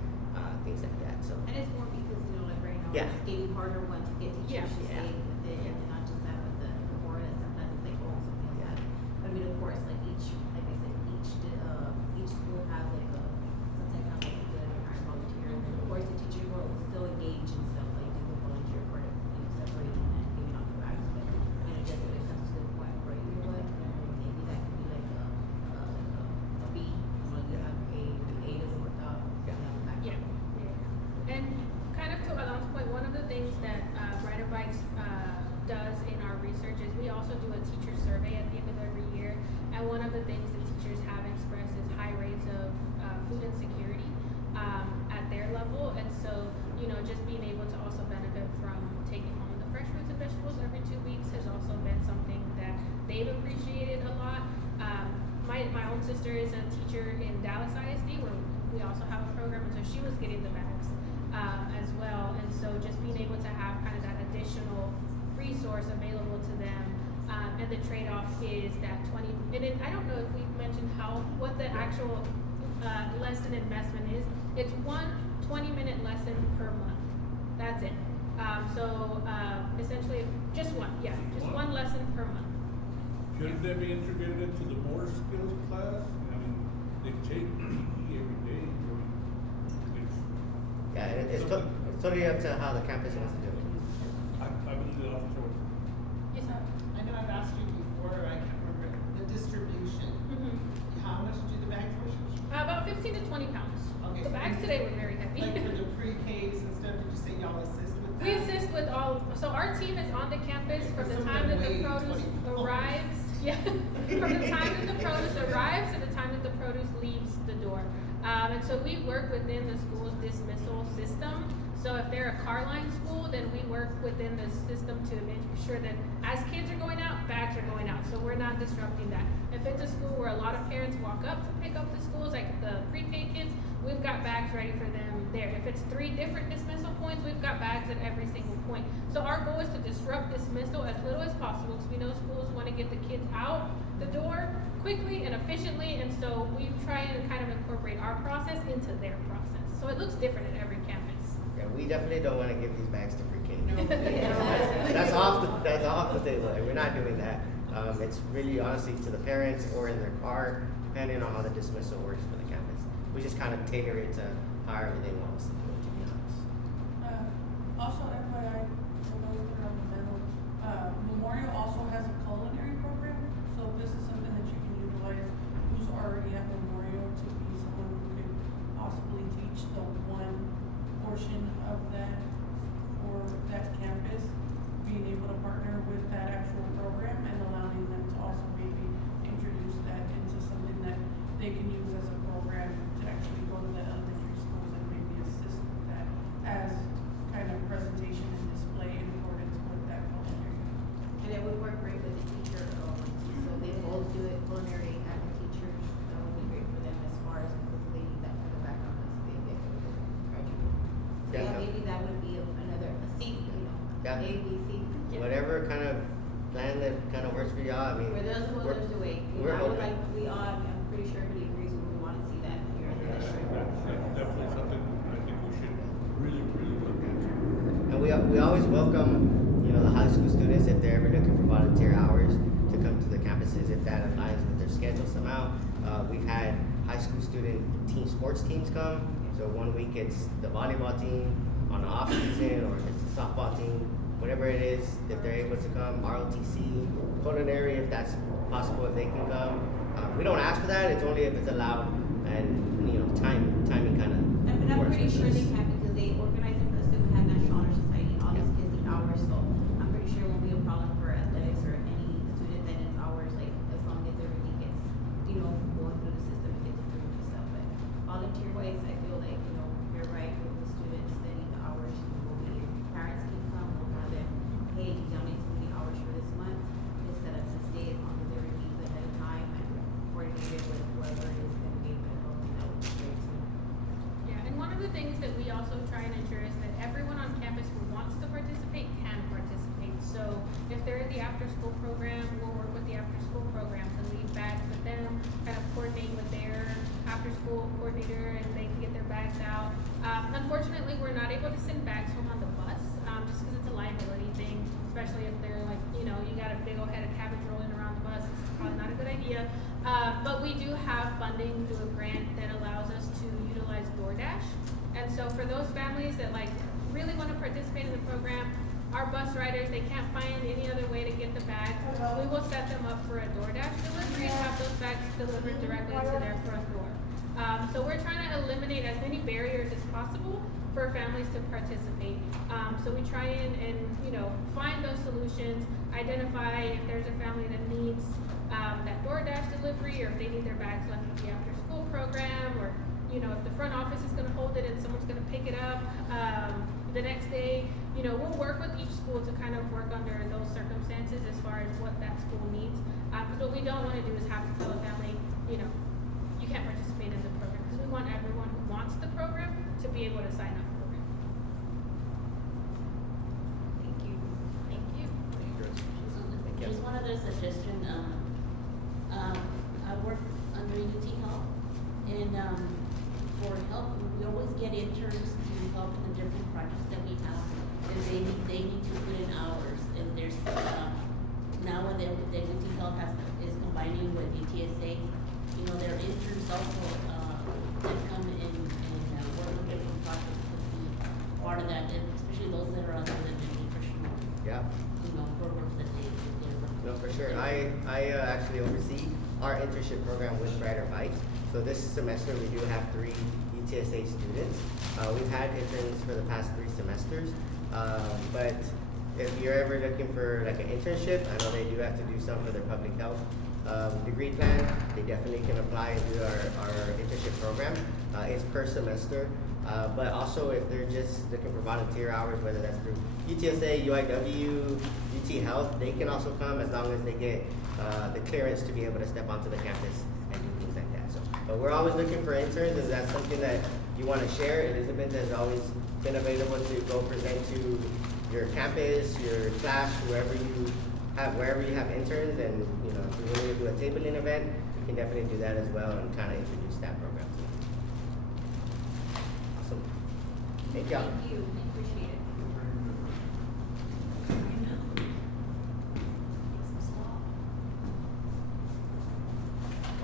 things like that. So And it's more because, you know, like right now, Yeah. it's getting harder one to get teachers to Yeah. stay with it, and not just that, but the board, and sometimes it's like, oh, something like that. I mean, of course, like like I said, each school has like sometimes have like a good parent volunteer, and then of course the teacher will still engage and stuff, like do the volunteer part of, you know, separating and giving out the bags, but, you know, just when it comes to the point where you know what, maybe that could be like a B, you know, you have A doesn't work out, you have a backup. Yeah. And kind of to Alon's point, one of the things that Brighter Bites does in our research is we also do a teacher survey at the end of every year. And one of the things that teachers have expressed is high rates of food insecurity at their level. And so, you know, just being able to also benefit from taking home the fresh fruits and vegetables every 2 weeks has also been something that they've appreciated a lot. My own sister is a teacher in Dallas Eisd, where we also have a program, and so she was getting the bags as well. And so just being able to have kind of that additional resource available to them, and the trade-off is that 20. And I don't know if we mentioned what the actual lesson investment is. It's one 20-minute lesson per month. That's it. So essentially, just one. Yeah, just one lesson per month. Shouldn't they be integrated into the motor skills class? I mean, they take PE every day. yeah, it's totally up to how the campus wants to do it. I've been the officer. Yes, sir. I know I've asked you before, I can't remember, the distribution. Mm-hmm. How much do the bags cost? About $15. 15 to 20 pounds. Okay. The bags today were very heavy. Like for the pre-Ks and stuff, did you say y'all assist with that? We assist with all, so our team is on the campus from the Some time that the weigh produce 20 pounds. arrives. Yeah, from the time that the produce arrives to the time that the produce leaves the door. And so we work within the school's dismissal system. So if they're a car line school, then we work within the system to make sure that as kids are going out, bags are going out. So we're not disrupting that. If it's a school where a lot of parents walk up to pick up the schools, like the pre-K kids, we've got bags ready for them there. If it's 3 different dismissal points, we've got bags at every single point. So our goal is to disrupt dismissal as little as possible, because we know schools want to get the kids out the door quickly and efficiently, and so we try and kind of incorporate our process into their process. So it looks different at every campus. Yeah, we definitely don't wanna give these bags to pre-K. No. That's off the table, and we're not doing that. It's really honestly to the parents or in their car, depending on how the dismissal works for the campus. We just kind of tailor it to however they want us to do it, to be honest. Also, FYI, for those that are on the panel, Memorial also has a culinary program, so this is something that you can utilize who's already at Memorial to be someone who could possibly teach the one portion of that for that campus, being able to partner with that actual program and allowing them to also maybe introduce that into something that they can use as a program to actually go to the elementary schools and maybe assist with that as kind of presentation and display in accordance with that culinary. And it would work great with the teacher, so they both do it, culinary and the teachers, that would be great for them as far as the lady that took it back on us, they get to graduate. Yeah. Yeah, maybe that would be another, a seat, Yeah. A, B, C. Whatever kind of plan that kind of works for y'all, I mean. For those who we're- others to wait, we're I would open. like, I'm pretty sure everybody agrees, we wanna see that here in the district. That's definitely something I think we should really, really look at. And we always welcome, you know, the high school students if they're ever looking for volunteer hours to come to the campuses if that aligns with their schedule somehow. We've had high school student sports teams come. So one week it's the volleyball team on the off season, or if it's the softball team, whatever it is, if they're able to come. ROTC, culinary, if that's possible, if they can come. We don't ask for that. It's only if it's allowed, and you know, timing kind of. And I'm pretty sure they can, because they organize it for us, we have National Honor Society, and all these kids need hours, so I'm pretty sure it won't be a problem for athletics or any student that needs hours, like, as long as everything gets, going through the system and gets approved and stuff, but volunteer wise, I feel like, you're right with the students that need the hours, will be here. Parents can come, we'll have them, hey, y'all need so many hours for this month, just set up this day, as long as everything's ahead of time and coordinated with whoever is gonna be able to help, that would be great too. Yeah, and one of the things that we also try and ensure is that everyone on campus who wants to participate can participate. So if they're in the after-school program, we'll work with the after-school program to leave bags with them, kind of coordinate with their after-school coordinator, and they can get their bags out. Unfortunately, we're not able to send bags home on the bus, just because it's a liability thing, especially if they're like, you got a big old head of cabbage rolling around the bus. It's probably not a good idea. But we do have funding through a grant that allows us to utilize DoorDash. And so for those families that really want to participate in the program, our bus riders, they can't find any other way to get the bags. We will set them up for a DoorDash delivery and have those bags delivered directly to their front door. So we're trying to eliminate as many barriers as possible for families to participate. So we try and find those solutions, identify if there's a family that needs that DoorDash delivery, or if they need their bags left at the after-school program, or if the front office is going to hold it and someone's going to pick it up the next day. We'll work with each school to kind of work under those circumstances as far as what that school needs. Because what we don't want to do is have to tell a family, you can't participate in the program, because we want everyone who wants the program to be able to sign up for it. Thank you. Thank you. Just one other suggestion, I work under UT Health, and, for help, we always get interns to help in the different projects that we have. And they need to put in hours, and there's, now when the UT Health is combining with UTSA, there are interns also, that come in and work on different projects to be part of that, and especially those that are under the nutritional, Yeah. programs that they No, for sure. I actually oversee our internship program with Brighter Bites. So So this semester we do have 3 UTSA students. We've had interns for the past 3 semesters, but if you're ever looking for like an internship, I know they do have to do some for their public health degree plan. They definitely can apply and do our internship program. It's per semester, but also if they're just looking for volunteer hours, whether that's through UTSA, UIW, UT Health, they can also come as long as they get the clearance to be able to step onto the campus and do things like that. So, but we're always looking for interns. Is that something that you want to share? Elizabeth has always been available to go present to your campus, your class, wherever you have interns, and you know, if we want to do a tabling event, we can definitely do that as well and kind of introduce that program to them. Awesome. Thank y'all. Thank you, appreciate it.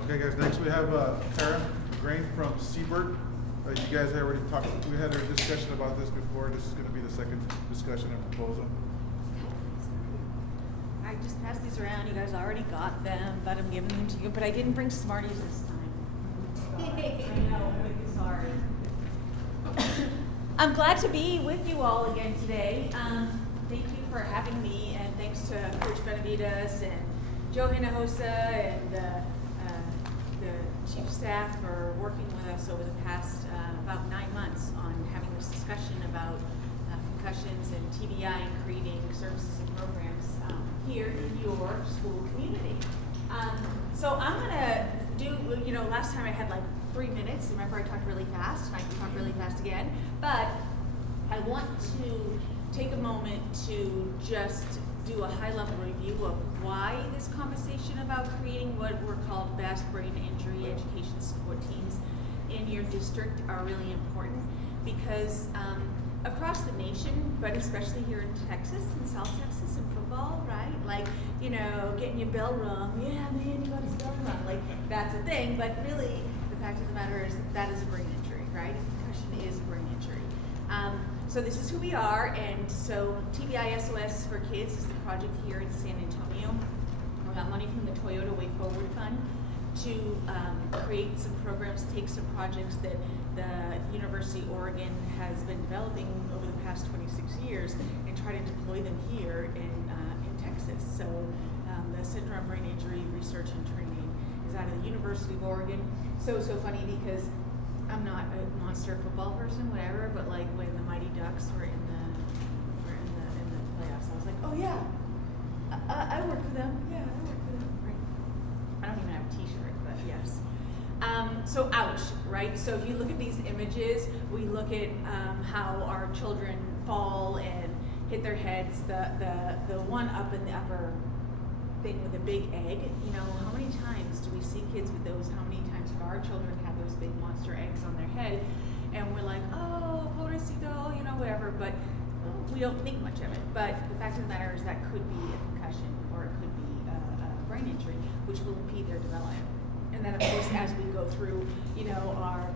Okay, guys, next we have Karen Grain from Seabird. You guys had already talked, we had a discussion about this before. This is going to be the second discussion and proposal. I just passed these around. You guys already got them, but I'm giving them to you. But I didn't bring Smarties this time. I know, I'm really sorry. I'm glad to be with you all again today. Thank you for having me, and thanks to Coach Benavides and Joe Hinojosa and the chief staff for working with us over the past about 9 months on having this discussion about concussions and TBI and creating services and programs here in your school community. So I'm gonna do, you know, last time I had like 3 minutes. Remember I talked really fast, and I can talk really fast again. But I want to take a moment to just do a high-level review of why this conversation about creating what were called vast brain injury education support teams in your district are really important, because across the nation, but especially here in Texas and South Texas in football, right? Like, you know, getting your bell rung, yeah, man, you got his bell rung. Like, that's a thing, but really, the fact of the matter is that is a brain injury, right? Concussion is a brain injury. So this is who we are, and so TBI SOS for Kids is the project here in San Antonio. We got money from the Toyota Way Forward Fund to create some programs, take some projects that the University of Oregon has been developing over the past 26 years and try to deploy them here in Texas. So the Center on Brain Injury Research and Training is out of the University of Oregon. So funny because I'm not a monster football person, whatever, but like when the Mighty Ducks were in the playoffs, I was like, oh yeah, I work for them. Yeah, I work for them. Right. I don't even have a T-shirt, but yes. So ouch, right? So if you look at these images, we look at how our children fall and hit their heads. The one up in the upper thing with a big egg, you know, how many times do we see kids with those? How many times have our children had those big monster eggs on their head? And we're like, oh, pobrecito, you know, whatever, but we don't think much of it. But the fact of the matter is that could be a concussion, or it could be a brain injury, which will impede their development. And then, of course, as we go through, you know, our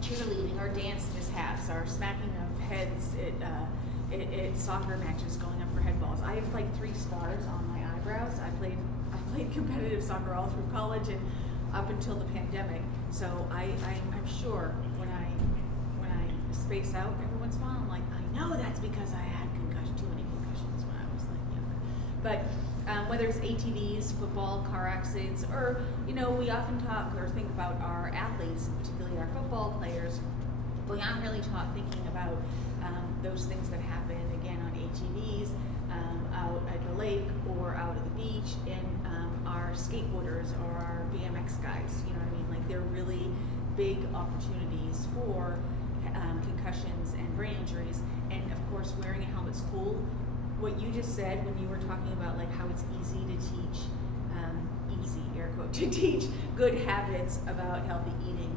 cheerleading, our dance mishaps, our smacking of heads at soccer matches, going up for head balls. I have like 3 scars on my eyebrows. I played competitive soccer all through college and up until the pandemic. So I'm sure when I space out every once in a while, I'm like, I know that's because I had too many concussions when I was like younger. But whether it's ATVs, football, car accidents, or, you know, we often talk or think about our athletes, particularly our football players. Well, I'm really thinking about those things that happen, again, on ATVs, out at the lake or out at the beach, and our skateboarders or our BMX guys, you know what I mean? Like, they're really big opportunities for concussions and brain injuries. And of course, wearing a helmet's cool. What you just said when you were talking about like how it's easy to teach, easy, air quote, to teach good habits about healthy eating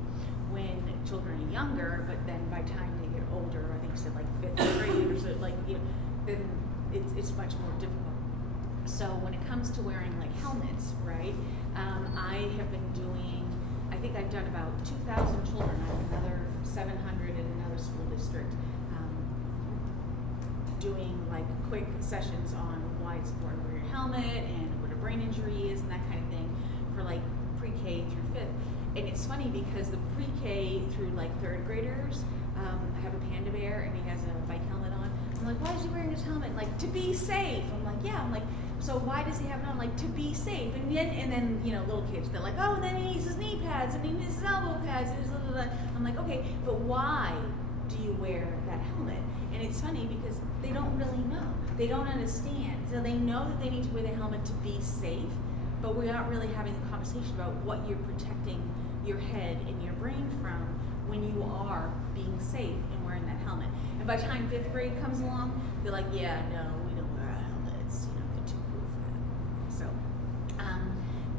when children are younger, but then by the time they get older, I think you said like 5th grade or so, like, you know, then it's much more difficult. So when it comes to wearing like helmets, right, I have been doing, I think I've done about 2,000 children. I have another 700 in another school district, doing like quick sessions on why it's important to wear your helmet and what a brain injury is and that kind of thing for like pre-K through 5th. And it's funny because the pre-K through like third graders, I have a panda bear and he has a bike helmet on. I'm like, why is he wearing his helmet? Like, to be safe. I'm like, yeah. I'm like, so why does he have it on? Like, to be safe. And then you know, little kids, they're like, oh, and then he needs his knee pads and he needs his elbow pads. And his blah, blah, blah. I'm like, okay, but why do you wear that helmet? And it's funny because they don't really know. They don't understand. So they know that they need to wear the helmet to be safe, but we're not really having the conversation about what you're protecting your head and your brain from when you are being safe and wearing that helmet. And by the time 5th grade comes along, they're like, yeah, no, we don't wear our helmets. You know, they're too cool for that. So,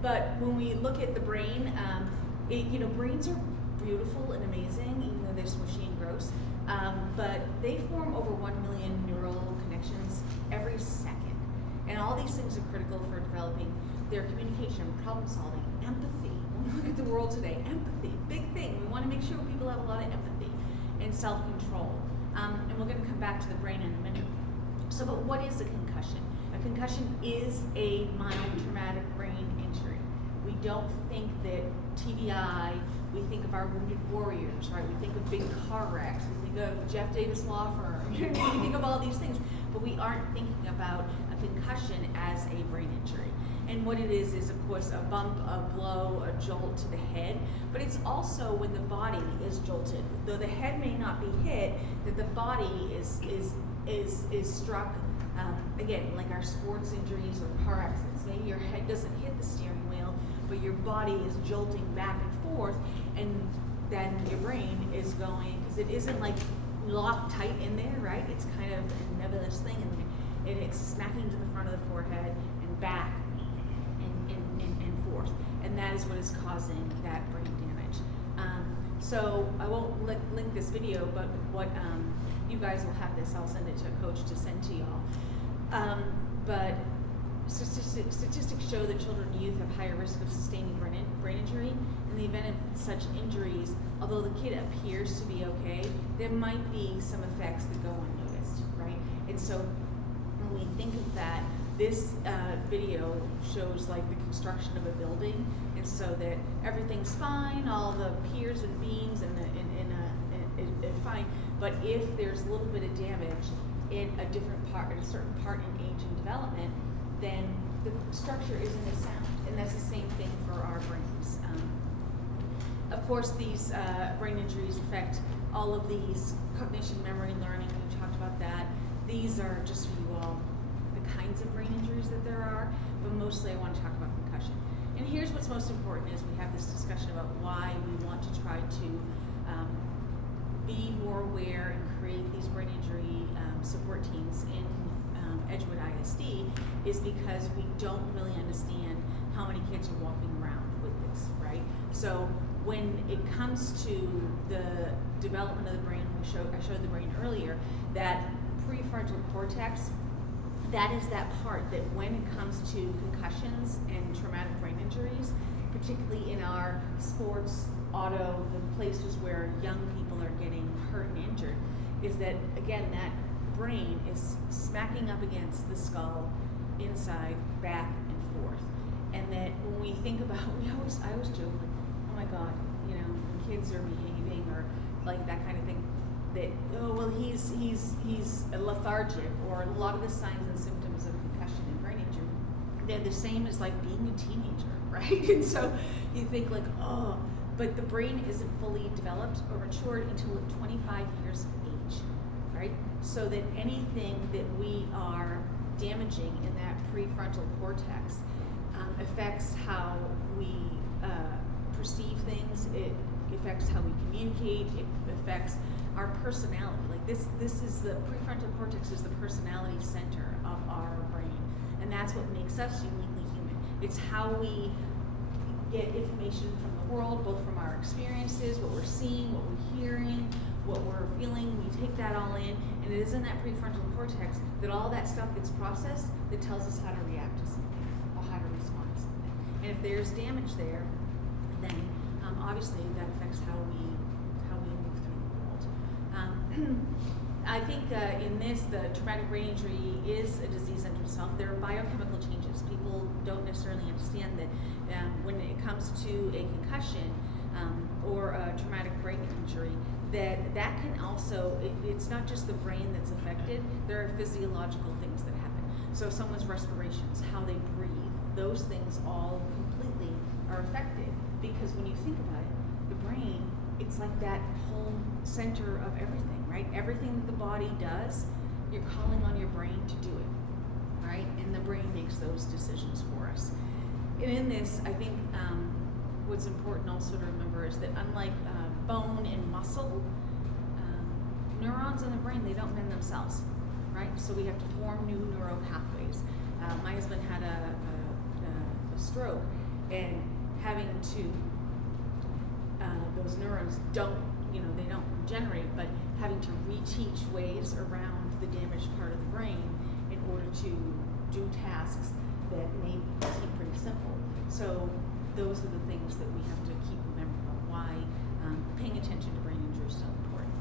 but when we look at the brain, brains are beautiful and amazing, even though they're smushy and gross. But they form over 1 million neural connections every second. And all these things are critical for developing their communication, problem solving, empathy. When we look at the world today, empathy, big thing. We want to make sure people have a lot of empathy and self-control. And we're going to come back to the brain in a minute. So, but what is a concussion? A concussion is a mild traumatic brain injury. We don't think that TBI, we think of our wounded warriors, right? We think of big car wrecks. We think of Jeff Davis Law Firm. We think of all these things, but we aren't thinking about a concussion as a brain injury. And what it is of course, a bump, a blow, a jolt to the head, but it's also when the body is jolted. Though the head may not be hit, that the body is struck, again, like our sports injuries or car accidents. Maybe your head doesn't hit the steering wheel, but your body is jolting back and forth, and then your brain is going, because it isn't like locked tight in there, right? It's kind of a nebulous thing in there, and it's smacking to the front of the forehead and back and forth, and that is what is causing that brain damage. So I won't link this video, but what you guys will have this. I'll send it to a coach to send to y'all. But statistics show that children and youth have higher risk of sustaining brain injury. In the event of such injuries, although the kid appears to be okay, there might be some effects that go unnoticed, right? And so when we think of that, this video shows like the construction of a building, and so that everything's fine, all the piers and beams and fine. But if there's a little bit of damage in a certain part in age and development, then the structure isn't as sound, and that's the same thing for our brains. Of course, these brain injuries affect all of these cognition, memory, learning. We talked about that. These are just for you all the kinds of brain injuries that there are, but mostly I want to talk about concussion. And here's what's most important is we have this discussion about why we want to try to be more aware and create these brain injury support teams in Edgewood ISD is because we don't really understand how many kids are walking around with this, right? So when it comes to the development of the brain, I showed the brain earlier, that prefrontal cortex, that is that part that when it comes to concussions and traumatic brain injuries, particularly in our sports, auto, the places where young people are getting hurt and injured, is that, again, that brain is smacking up against the skull, inside, back, and forth. And that when we think about, I always joke, like, oh my God, you know, when kids are behaving or like that kind of thing, that, oh, well, he's lethargic, or a lot of the signs and symptoms of concussion and brain injury, they're the same as like being a teenager, right? And so you think like, oh, but the brain isn't fully developed or matured until 25 years of age, right? So that anything that we are damaging in that prefrontal cortex affects how we perceive things, it affects how we communicate, it affects our personality. Like this is the prefrontal cortex is the personality center of our brain, and that's what makes us uniquely human. It's how we get information from the world, both from our experiences, what we're seeing, what we're hearing, what we're feeling. We take that all in, and it is in that prefrontal cortex that all that stuff gets processed that tells us how to react to something or how to respond to something. And if there's damage there, then obviously that affects how we move through the world. I think in this, the traumatic brain injury is a disease unto itself. There are biochemical changes. People don't necessarily understand that when it comes to a concussion, or a traumatic brain injury, that can also, it's not just the brain that's affected, there are physiological things that happen. So someone's respirations, how they breathe, those things all completely are affected, because when you think about it, the brain, it's like that whole center of everything, right? Everything that the body does, you're calling on your brain to do it, right? And the brain makes those decisions for us. And in this, I think what's important also to remember is that unlike bone and muscle, neurons in the brain, they don't mend themselves, right? So we have to form new neural pathways. My husband had a stroke, and having to, those neurons don't, they don't regenerate, but having to reteach ways around the damaged part of the brain in order to do tasks that may seem pretty simple. So those are the things that we have to keep remembering about why paying attention to brain injury is so important.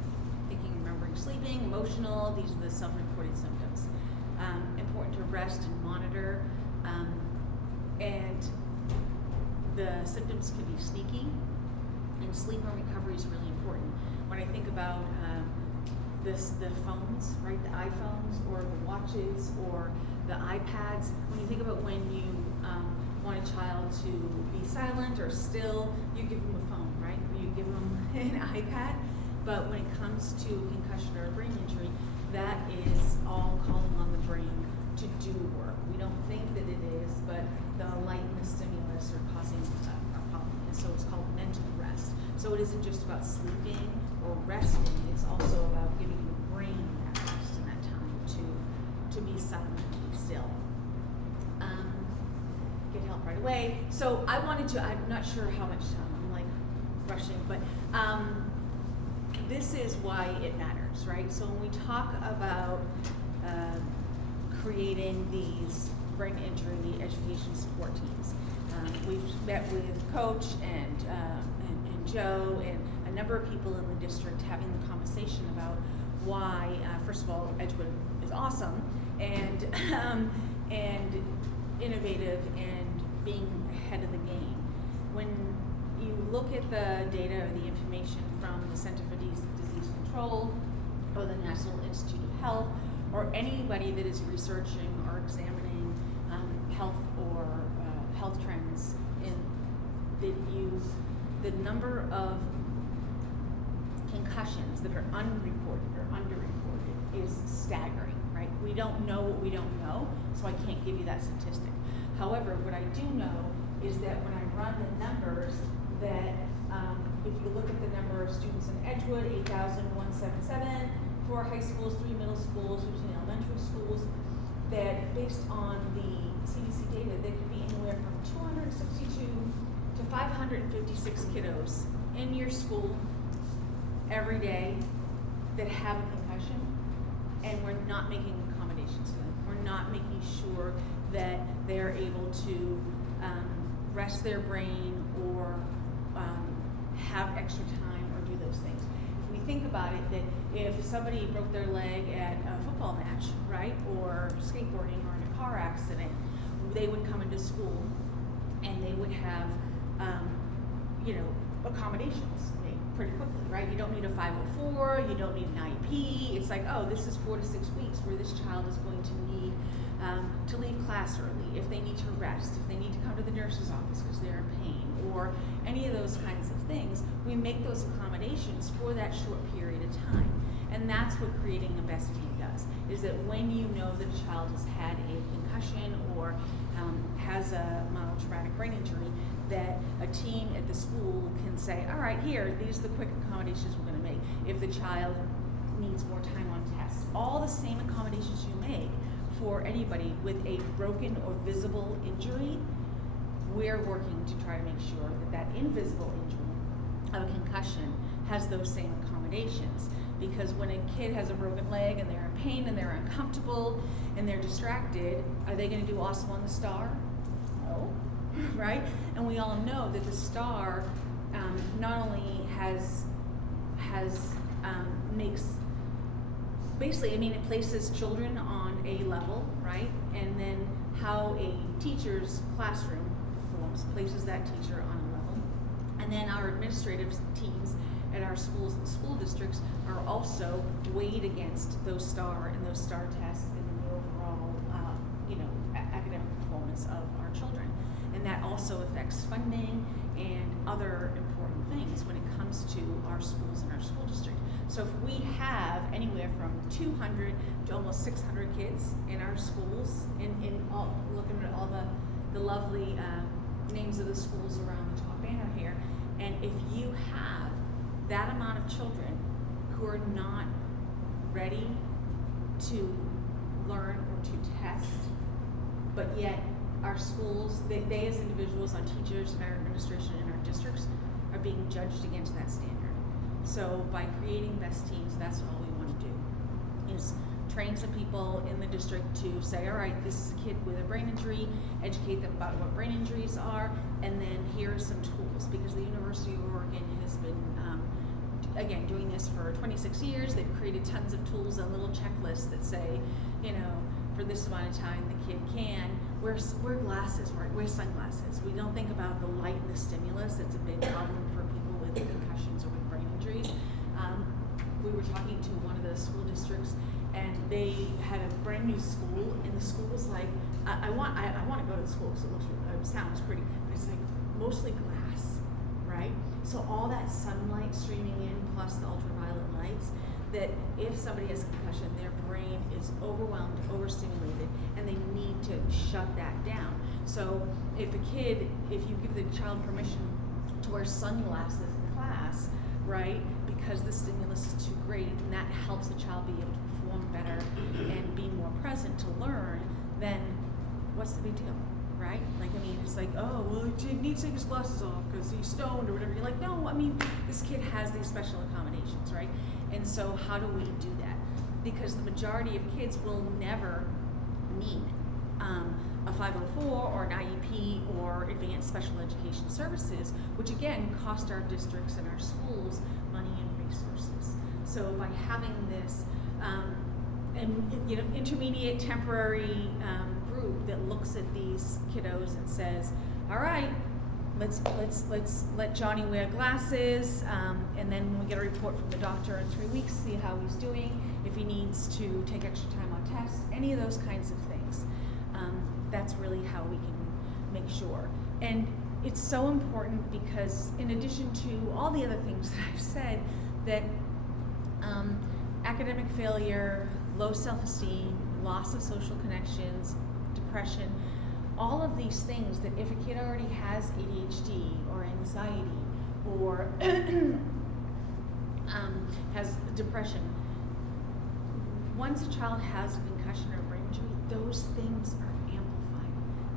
Thinking, remembering, sleeping, emotional, these are the self-reported symptoms. Important to rest and monitor, and the symptoms can be sneaky, and sleep and recovery is really important. When I think about the phones, right, the iPhones or the watches or the iPads, when you think about when you want a child to be silent or still, you give them a phone, right? Or you give them an iPad. But when it comes to concussion or a brain injury, that is all calling on the brain to do work. We don't think that it is, but the light and the stimulus are causing a problem. And so it's called mental rest. So it isn't just about sleeping or resting, it's also about giving your brain that rest and that time to be silent and be still. Get help right away. So I wanted to, I'm not sure how much I'm like rushing, but this is why it matters, right? So when we talk about creating these brain injury education support teams, we've met with Coach and Joe and a number of people in the district having the conversation about why, first of all, Edgewood is awesome and innovative and being ahead of the game. When you look at the data or the information from the Center for Disease Control or the National Institute of Health or anybody that is researching or examining health or health trends, the number of concussions that are unreported or underreported is staggering, right? We don't know what we don't know, so I can't give you that statistic. However, what I do know is that when I run the numbers, that if you look at the number of students in Edgewood, 8,177, 4 high schools, 3 middle schools, 15 elementary schools, that based on the CDC data, there could be anywhere from 262 to 556 kiddos in your school every day that have a concussion, and we're not making accommodations for them. We're not making sure that they're able to rest their brain or have extra time or do those things. If we think about it, that if somebody broke their leg at a football match, right, or skateboarding or in a car accident, they would come into school and they would have, accommodations made pretty quickly, right? You don't need a 504, you don't need an IEP. It's like, oh, this is 4 to 6 weeks where this child is going to need to leave class early, if they need to rest, if they need to come to the nurse's office because they're in pain, or any of those kinds of things. We make those accommodations for that short period of time. And that's what creating a best team does, is that when you know that a child has had a concussion or has a mild traumatic brain injury, that a team at the school can say, all right, here, these are the quick accommodations we're gonna make. If the child needs more time on tests, all the same accommodations you make for anybody with a broken or visible injury, we're working to try to make sure that that invisible injury of a concussion has those same accommodations. Because when a kid has a broken leg and they're in pain and they're uncomfortable and they're distracted, are they gonna do awesome on the STAR? No, right? And we all know that the STAR not only makes, basically, it places children on a level, right? And then how a teacher's classroom performs places that teacher on a level. And And then our administrative teams at our schools and school districts are also weighed against those STAR and those STAR tests and the overall, academic performance of our children. And that also affects funding and other important things when it comes to our schools and our school district. So if we have anywhere from 200 to almost 600 kids in our schools, in all, looking at all the lovely names of the schools around the top banner here, and if you have that amount of children who are not ready to learn or to test, but yet our schools, they as individuals, our teachers and our administration in our districts are being judged against that standard. So by creating best teams, that's all we want to do, is train some people in the district to say, all right, this is a kid with a brain injury, educate them about what brain injuries are, and then here are some tools, because the University of Oregon has been, again, doing this for 26 years. They've created tons of tools and little checklists that say, for this amount of time the kid can wear glasses, right? Wear sunglasses. We don't think about the light and the stimulus. That's a big problem for people with concussions or with brain injuries. We were talking to one of the school districts, and they had a brand new school, and the school was like, I want to go to the school because it sounds pretty, but it's like mostly glass, right? So all that sunlight streaming in plus the ultraviolet lights, that if somebody has a concussion, their brain is overwhelmed, overstimulated, and they need to shut that down. So if you give the child permission to wear sunglasses in class, right, because the stimulus is too great, and that helps the child be able to perform better and be more present to learn, then what's the big deal, right? Like, it's like, oh, well, he needs to take his glasses off because he's stoned or whatever. You're like, no, this kid has these special accommodations, right? And so how do we do that? Because the majority of kids will never need a 504 or an IEP or advanced special education services, which again cost our districts and our schools money and resources. So by having this intermediate temporary group that looks at these kiddos and says, all right, let's let Johnny wear glasses, and then when we get a report from the doctor in 3 weeks, see how he's doing, if he needs to take extra time on tests, any of those kinds of things. That's really how we can make sure. And it's so important because in addition to all the other things that I've said, that academic failure, low self-esteem, loss of social connections, depression, all of these things, that if a kid already has ADHD or anxiety or has depression, once a child has a concussion or brain injury, those things are amplified.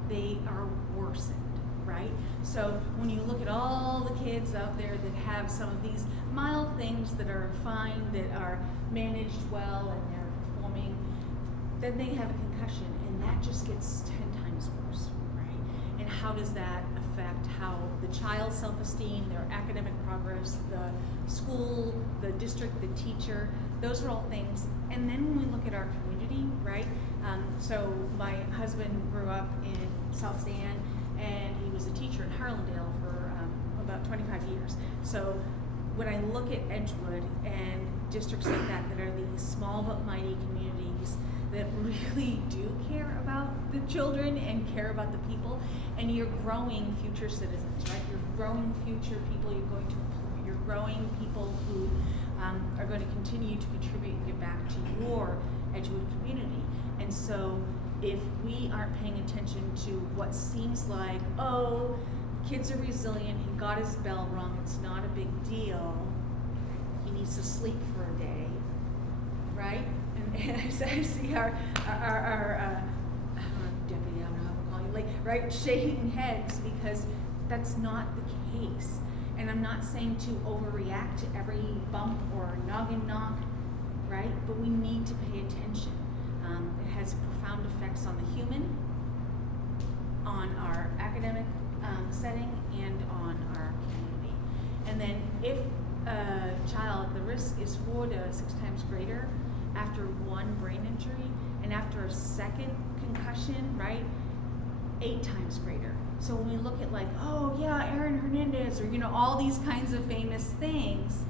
They are worsened, right? So when you look at all the kids out there that have some of these mild things that are fine, that are managed well, and they're performing, then they have a concussion, and that just gets 10 times worse, right? And how does that affect how the child's self-esteem, their academic progress, the school, the district, the teacher, those are all things. And then when we look at our community, right? So my husband grew up in South San, and he was a teacher in Harlandale for about 25 years. So when I look at Edgewood and districts like that are these small but mighty communities that really do care about the children and care about the people, and you're growing future citizens, right? You're growing future people you're going to employ. You're growing people who are going to continue to contribute and give back to your Edgewood community. And so if we aren't paying attention to what seems like, oh, kids are resilient, he got his bell rung, it's not a big deal, he needs to sleep for a day, right? And I see our deputy, I don't know how to call you, right, shaking heads, because that's not the case. And I'm not saying to overreact to every bump or noggin knock, right? But we need to pay attention. It has profound effects on the human, on our academic setting, and on our community. And then if a child, the risk is 4 to 6 times greater after one brain injury, and after a second concussion, right, 8 times greater. So when we look at like, oh yeah, Aaron Hernandez, or all these kinds of famous things,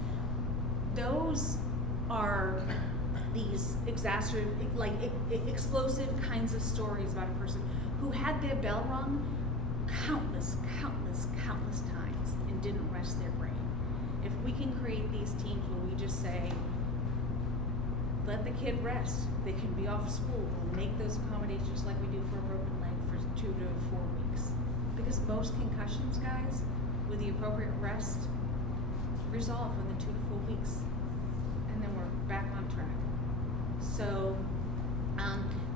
those are these explosive kinds of stories about a person who had their bell rung countless times and didn't rest their brain. If we can create these teams where we just say, let the kid rest, they can be off school, we'll make those accommodations like we do for a broken leg for 2 to 4 weeks. Because most concussions, guys, with the appropriate rest, resolve within 2 to 4 weeks. And then we're back on track. So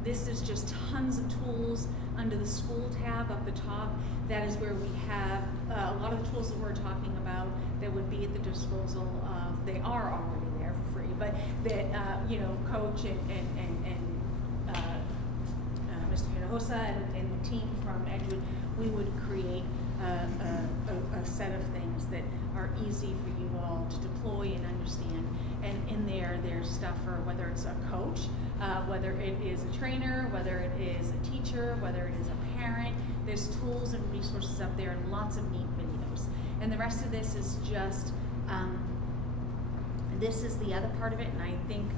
this is just tons of tools under the school tab up the top. That is where we have a lot of the tools that we're talking about that would be at the disposal of, they are already there for free, but that, Coach and Mr. Hinojosa and the team from Edgewood, we would create a set of things that are easy for you all to deploy and understand. And in there, there's stuff for whether it's a coach, whether it is a trainer, whether it is a teacher, whether it is a parent. There's tools and resources up there and lots of neat videos. And the rest of this is just, this is the other part of it, and I think,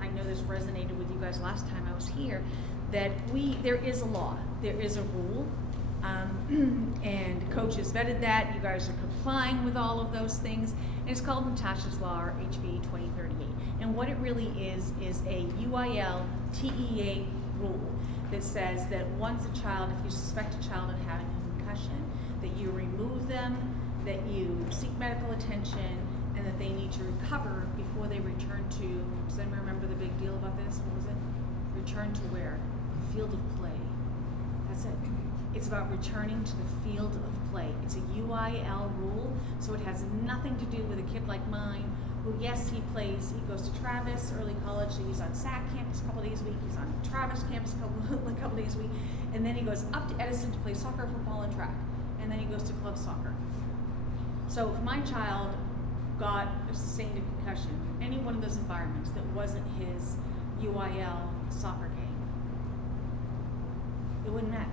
I know this resonated with you guys last time I was here, that there is a law, there is a rule, and Coach has vetted that. You guys are complying with all of those things. And it's called Natasha's Law, or HB 2038. And what it really is a UIL TEA rule that says that once a child, if you suspect a child of having a concussion, that you remove them, that you seek medical attention, and that they need to recover before they return to, does anyone remember the big deal about this? What was it? Return to where? The field of play. That's it. It's about returning to the field of play. It's a UIL rule, so it has nothing to do with a kid like mine, who, yes, he goes to Travis early college, so he's on Shac campus a couple days a week, he's on Travis campus a couple days a week, and then he goes up to Edison to play soccer, football, and track, and then he goes to club soccer. So if my child sustained a concussion in any one of those environments that wasn't his UIL soccer game, it wouldn't matter.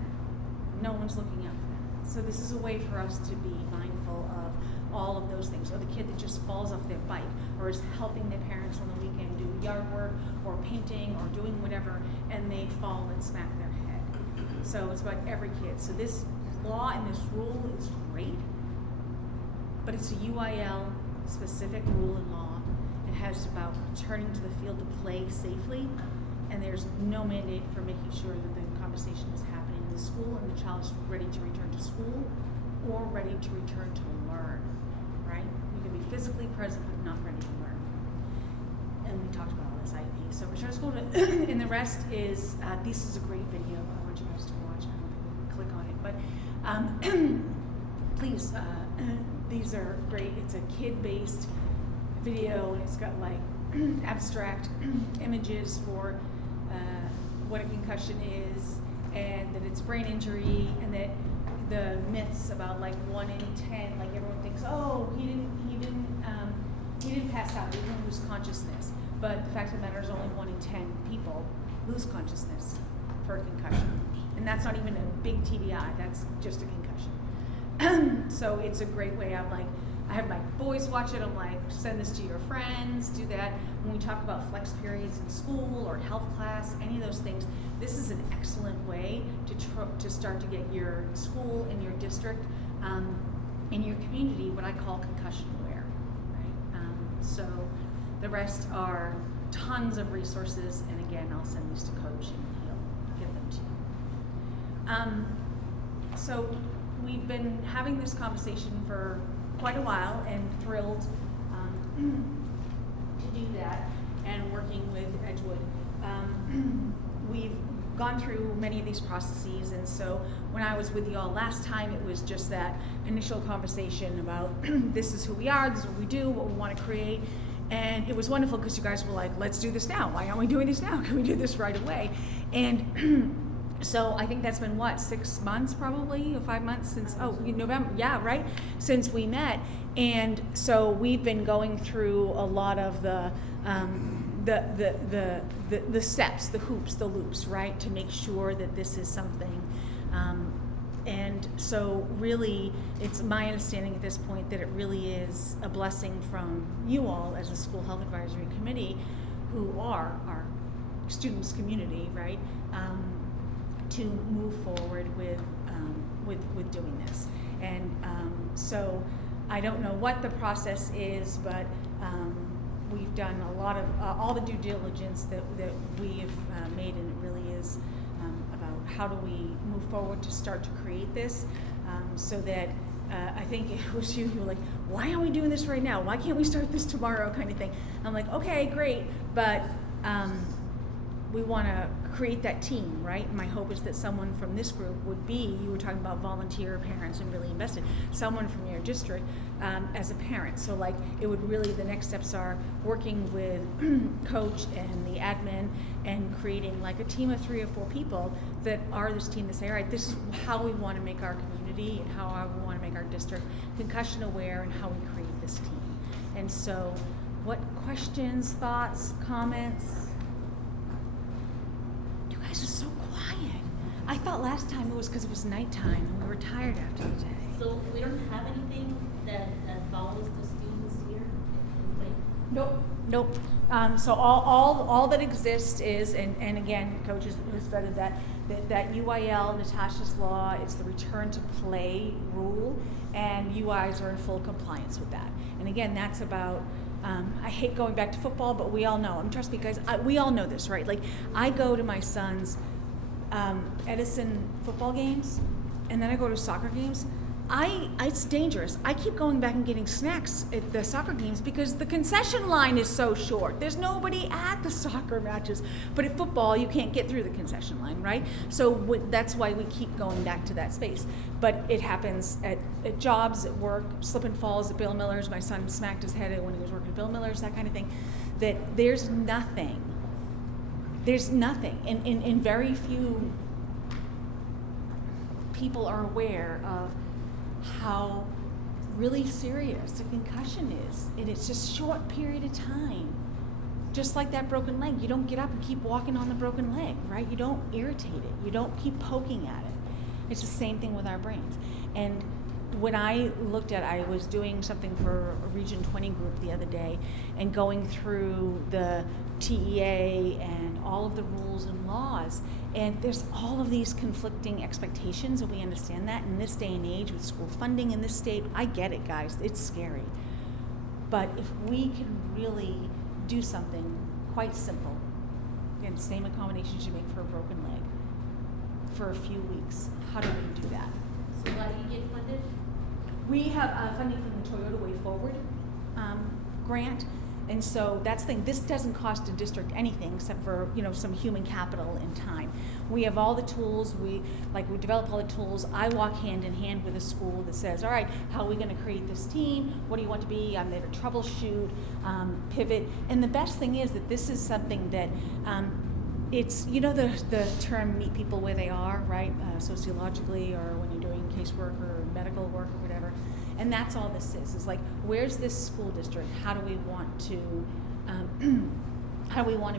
No one's looking out for that. So this is a way for us to be mindful of all of those things. Or the kid that just falls off their bike, or is helping their parents on the weekend do yard work or painting or doing whatever, and they fall and smack their head. So it's about every kid. So this law and this rule is great, but it's a UIL specific rule and law. It has about returning to the field to play safely, and there's no mandate for making sure that the conversation is happening in the school and the child is ready to return to school or ready to return to learn, right? You can be physically present but not ready to learn. And we talked about all this IEP. So return to school, and the rest is, this is a great video. I want you guys to watch. I don't think we can click on it, but please, these are great. It's a kid-based video, and it's got like abstract images for what a concussion is, and that it's brain injury, and that the myths about like 1 in 10, like everyone thinks, oh, he didn't pass out, he didn't lose consciousness. But the fact of the matter is only 1 in 10 people lose consciousness for a concussion. And that's not even a big TBI, that's just a concussion. So it's a great way. I have my boys watch it. I'm like, send this to your friends, do that. When we talk about flex periods in school or health class, any of those things, this is an excellent way to start to get your school and your district and your community what I call concussion aware, right? So the rest are tons of resources, and again, I'll send these to Coach and he'll give them to you. So we've been having this conversation for quite a while, and thrilled to do that, and working with Edgewood. We've gone through many of these processes, and so when I was with you all last time, it was just that initial conversation about this is who we are, this is what we do, what we want to create. And it was wonderful because you guys were like, let's do this now. Why aren't we doing this now? Can we do this right away? And so I think that's been 6 months probably, or 5 months since, November, yeah, right? Since we met. And so we've been going through a lot of the steps, the hoops, the loops, right? To make sure that this is something And so really, it's my understanding at this point that it really is a blessing from you all as a school health advisory committee, who are our students' community, right? To move forward with doing this. And so I don't know what the process is, but we've done a lot of all the due diligence that we have made, and it really is about how do we move forward to start to create this, so that I think it was you who were like, why aren't we doing this right now? Why can't we start this tomorrow, kind of thing. I'm like, okay, great, but we want to create that team, right? My hope is that someone from this group would be, you were talking about volunteer parents and really invested, someone from your district as a parent. So like, it would really, the next steps are working with coach and the admin and creating like a team of 3 or 4 people that are this team that say, all right, this is how we want to make our community and how we want to make our district concussion aware, and how we create this team. And so what questions, thoughts, comments? You guys are so quiet. I thought last time it was because it was nighttime and we were tired after the day. So we don't have anything that follows the students here in place? Nope. So all that exists is, and again, Coach has vetted that UIL, Natasha's law, it's the return to play rule, and UIs are in full compliance with that. And again, that's about, I hate going back to football, but we all know, trust me guys, we all know this, right? Like, I go to my son's Edison football games, and then I go to soccer games. It's dangerous. I keep going back and getting snacks at the soccer games because the concession line is so short. There's nobody at the soccer matches. But at football, you can't get through the concession line, right? So that's why we keep going back to that space. But it happens at jobs, at work, slip and falls at Bill Miller's. My son smacked his head when he was working at Bill Miller's, that kind of thing. That there's nothing. And very few people are aware of how really serious a concussion is, and it's just a short period of time. Just like that broken leg, you don't get up and keep walking on the broken leg, right? You don't irritate it, you don't keep poking at it. It's the same thing with our brains. And when I looked at, I was doing something for a Region 20 group the other day and going through the TEA and all of the rules and laws, and there's all of these conflicting expectations, and we understand that in this day and age with school funding in this state. I get it, guys, it's scary. But if we can really do something quite simple, again, same accommodations you make for a broken leg, for a few weeks, how do we do that? So how do you get funded? We have funding from the Toyota Way Forward grant, and so that's the thing. This doesn't cost a district anything except for some human capital and time. We have all the tools. We develop all the tools. I walk hand in hand with a school that says, all right, how are we going to create this team? What do you want to be? I'm there to troubleshoot, pivot, and the best thing is that this is something that. It's, the term meet people where they are, right? Sociologically, or when you're doing casework or medical work or whatever. And that's all this is like, where's this school district? How do we want to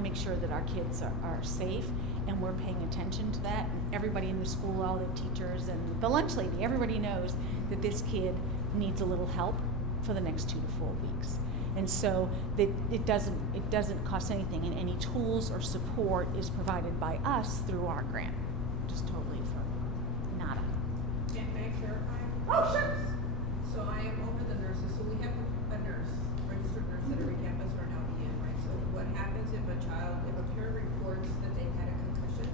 make sure that our kids are safe, and we're paying attention to that? And everybody in the school, all the teachers and the lunch lady, everybody knows that this kid needs a little help for the next 2 to 4 weeks. And so it doesn't cost anything, and any tools or support is provided by us through our grant, just totally for nada. Can I clarify? Oh, sure. So I am over the nurses, so we have a nurse, registered nurse at every campus or an LPN, right? So what happens if a parent reports that they've had a concussion,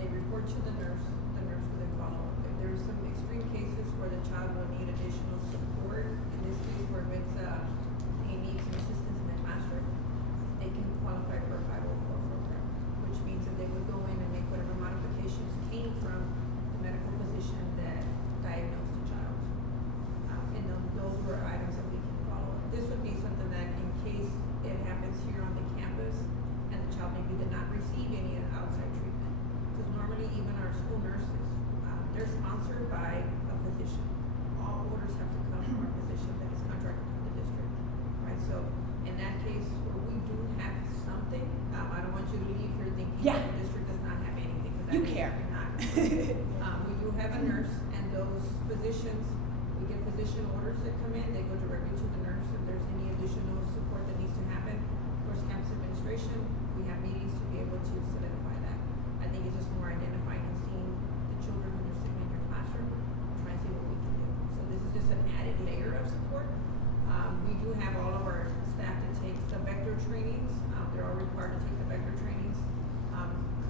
they report to the nurse will then follow up. If there's some extreme cases where the child will need additional support, in this case where it's they need some assistance in the classroom, they can qualify for a 504 program, which means that they would go in and make whatever modifications came from the medical physician that diagnosed the child. And those were items that we can follow up. This would be something that in case it happens here on the campus and the child maybe did not receive any outside treatment. Because normally even our school nurses, they're sponsored by a physician. All orders have to come from our physician that is contracted with the district. Right, so in that case, where we do have something, I don't want you to leave here thinking Yeah. that the district does not have anything. 'Cause that You is care. not. We do have a nurse, and those physicians, we get physician orders that come in, they go directly to the nurse if there's any additional support that needs to happen. Of course, campus administration, we have meetings to be able to solidify that. I think it's just more identifying and seeing the children when they're sitting in your classroom, trying to see what we can do. So this is just an added layer of support. We do have all of our staff that takes the vector trainings. They're all required to take the vector trainings.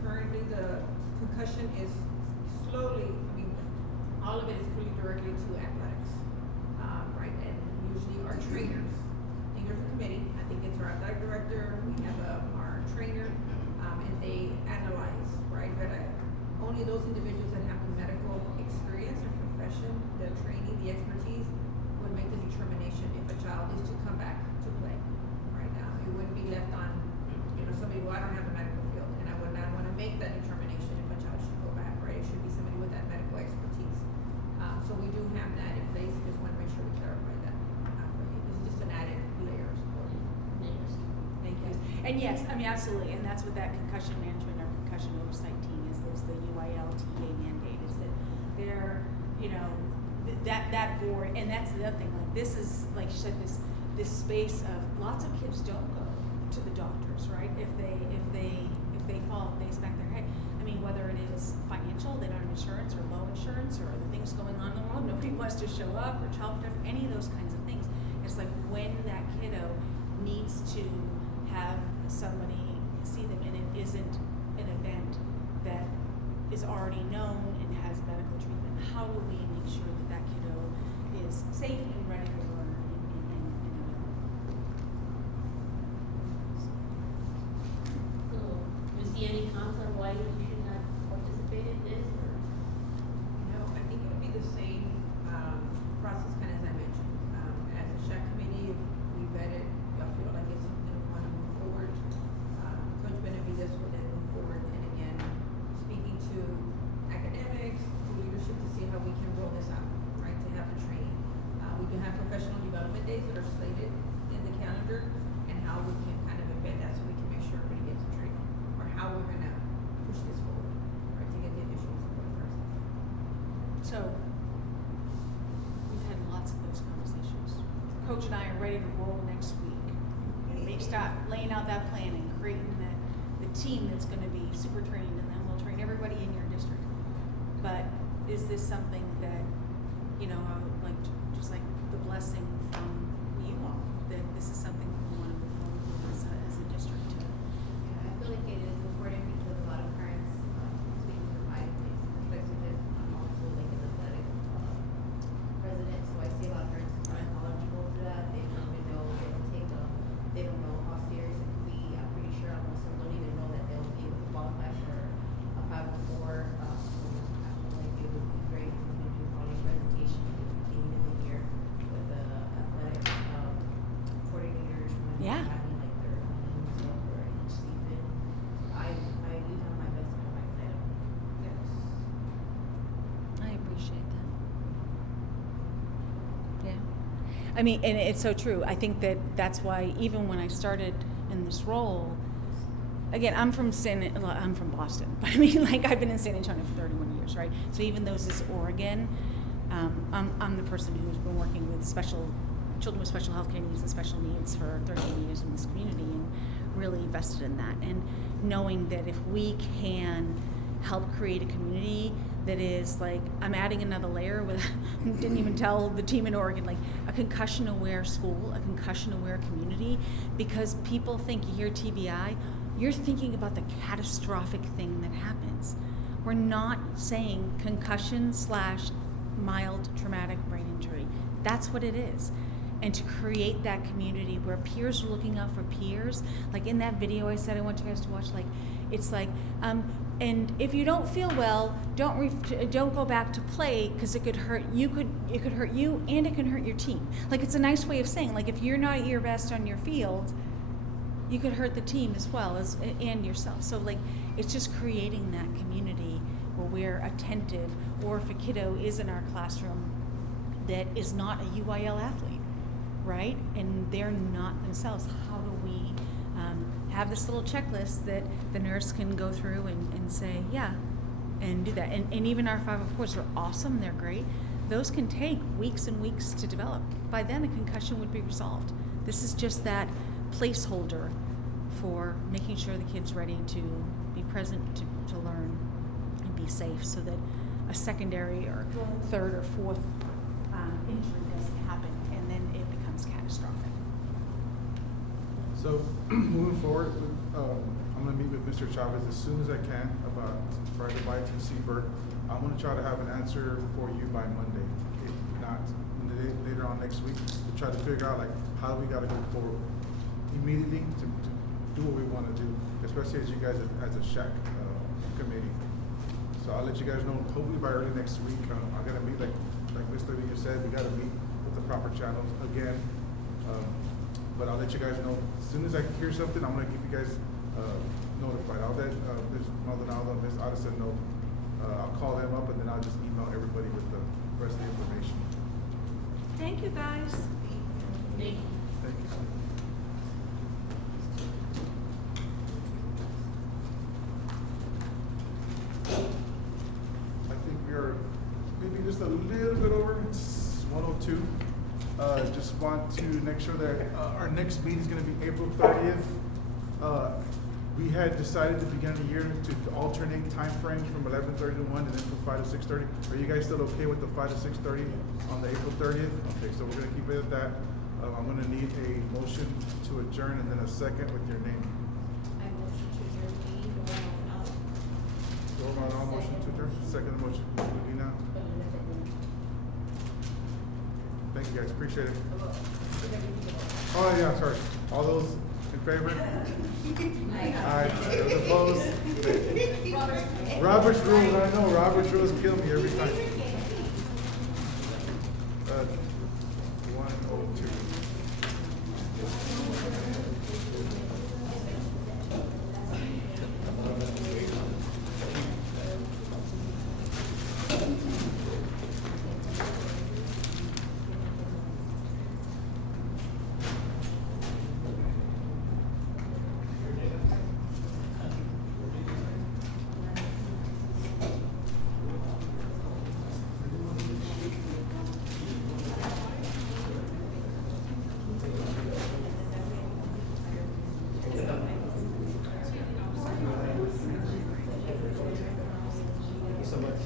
Currently, the concussion is slowly, all of it is pulling directly to athletics, right? And usually our trainers, I think there's a committee, I think it's our athletic director, we have our trainer, and they analyze, right? But only those individuals that have the medical experience and profession, the training, the expertise, would make the determination if a child is to come back to play, right? It wouldn't be left on, somebody, well, I don't have a medical field, and I would not want to make that determination if a child should go back, right? It should be somebody with that medical expertise. So we do have that in place, just want to make sure we clarify that for you. This is just an added layer of support. Thank you. And yes, absolutely, and that's what that concussion management or concussion oversight team is the UIL-TA mandate, is that they're, that board, and that's the other thing, like this is, like you said, this space of lots of kids don't go to the doctors, right? If they fall, they smack their head. Whether it is financial, they don't have insurance or low insurance or other things going on in the world, nobody wants to show up or child protector, any of those kinds of things. It's like when that kiddo needs to have somebody see them and it isn't an event that is already known and has medical treatment, how do we make sure that that kiddo is safe and ready to learn and available? So, do you see any cons on why you should not participate in this, or? No, I think it would be the same process, kind of as I mentioned. As a Shac committee, if we vetted, y'all feel like it's something we want to move forward. Coach Benavides will then move forward, and again, speaking to academics, to leadership, to see how we can roll this out, right? To have the training. We do have professional development days that are slated in the calendar, and how we can kind of embed that so we can make sure everybody gets the training, or how we're gonna push this forward, right? To get the additional support first. So, we've had lots of those conversations. Coach and I are ready to roll next week. Start laying out that plan and creating the team that's gonna be super trained, and then we'll train everybody in your district. But is this something that, just like the blessing from you all, that this is something we wanna move forward with as a district too? Yeah, I feel like it is important because a lot of parents, speak from my perspective, I'm also like an athletic president, so I see a lot of parents who aren't knowledgeable to that. They don't even know, they don't know how serious it could be. I'm pretty sure most of them don't even know that they'll be able to qualify for a 504. So I feel like it would be great if we could do probably a presentation at the beginning of the year with the athletic coordinators when Yeah. they're having like their own stuff for each season. I do have my best on my side. Yes. I appreciate that. Yeah. And it's so true. I think that's why even when I started in this role, again, I'm from Boston, but I've been in San Antonio for 31 years, right? So even though this is Oregon, I'm the person who's been working with children with special health care needs and special needs for 13 years in this community, and really invested in that. And knowing that if we can help create a community that is like, I'm adding another layer with, didn't even tell the team in Oregon, like a concussion aware school, a concussion aware community, because people think, you hear TBI, you're thinking about the catastrophic thing that happens. We're not saying concussion / mild traumatic brain injury. That's what it is. And to create that community where peers are looking out for peers, like in that video I said I want you guys to watch, like it's like, and if you don't feel well, don't go back to play because it could hurt you. It could hurt you, and it can hurt your team. Like it's a nice way of saying, like if you're not at your best on your field, you could hurt the team as well as and yourself. So like it's just creating that community where we're attentive, or if a kiddo is in our classroom that is not a UIL athlete, right? And they're not themselves. How do we have this little checklist that the nurse can go through and say, yeah, and do that. And even our 504s are awesome, they're great. Those can take weeks and weeks to develop. By then, a concussion would be resolved. This is just that placeholder for making sure the kid's ready to be present, to learn, and be safe, so that a secondary or third or fourth injury doesn't happen, and then it becomes catastrophic. So, moving forward, I'm gonna meet with Mr. Chavez as soon as I can about Friday Bites and Seabird. I'm gonna try to have an answer for you by Monday, if not later on next week, to try to figure out like how we gotta go forward immediately to do what we wanna do, especially as you guys as a Shac committee. So I'll let you guys know hopefully by early next week. I gotta meet like Mr. Lee said, we gotta meet with the proper channels again. But I'll let you guys know as soon as I hear something. I'm gonna keep you guys notified. I'll let Ms. Maldonado and Ms. Addison know. I'll call them up and then I'll just email everybody with the rest of the information. Thank you, guys. Thank you. I think we are maybe just a little bit over. It's 1:02. Just want to make sure that our next meeting is going to be April 30th. We had decided at the beginning of the year to alternate time frames from 11:30 to 1 and then from 5 to 6:30. Are you guys still okay with the 5 to 6:30 on the April 30th? Okay, so we're going to keep it at that. I'm going to need a motion to adjourn and then a second with your name. I motion to adjourn the meeting, Go on, motion to adjourn. Second motion, Lina. Thank you guys, appreciate it. Oh yeah, sorry. All those in favor? Aye. Those opposed? Robert's rules, I know, Robert's rules kill me every time. 1:02. Thank you so much.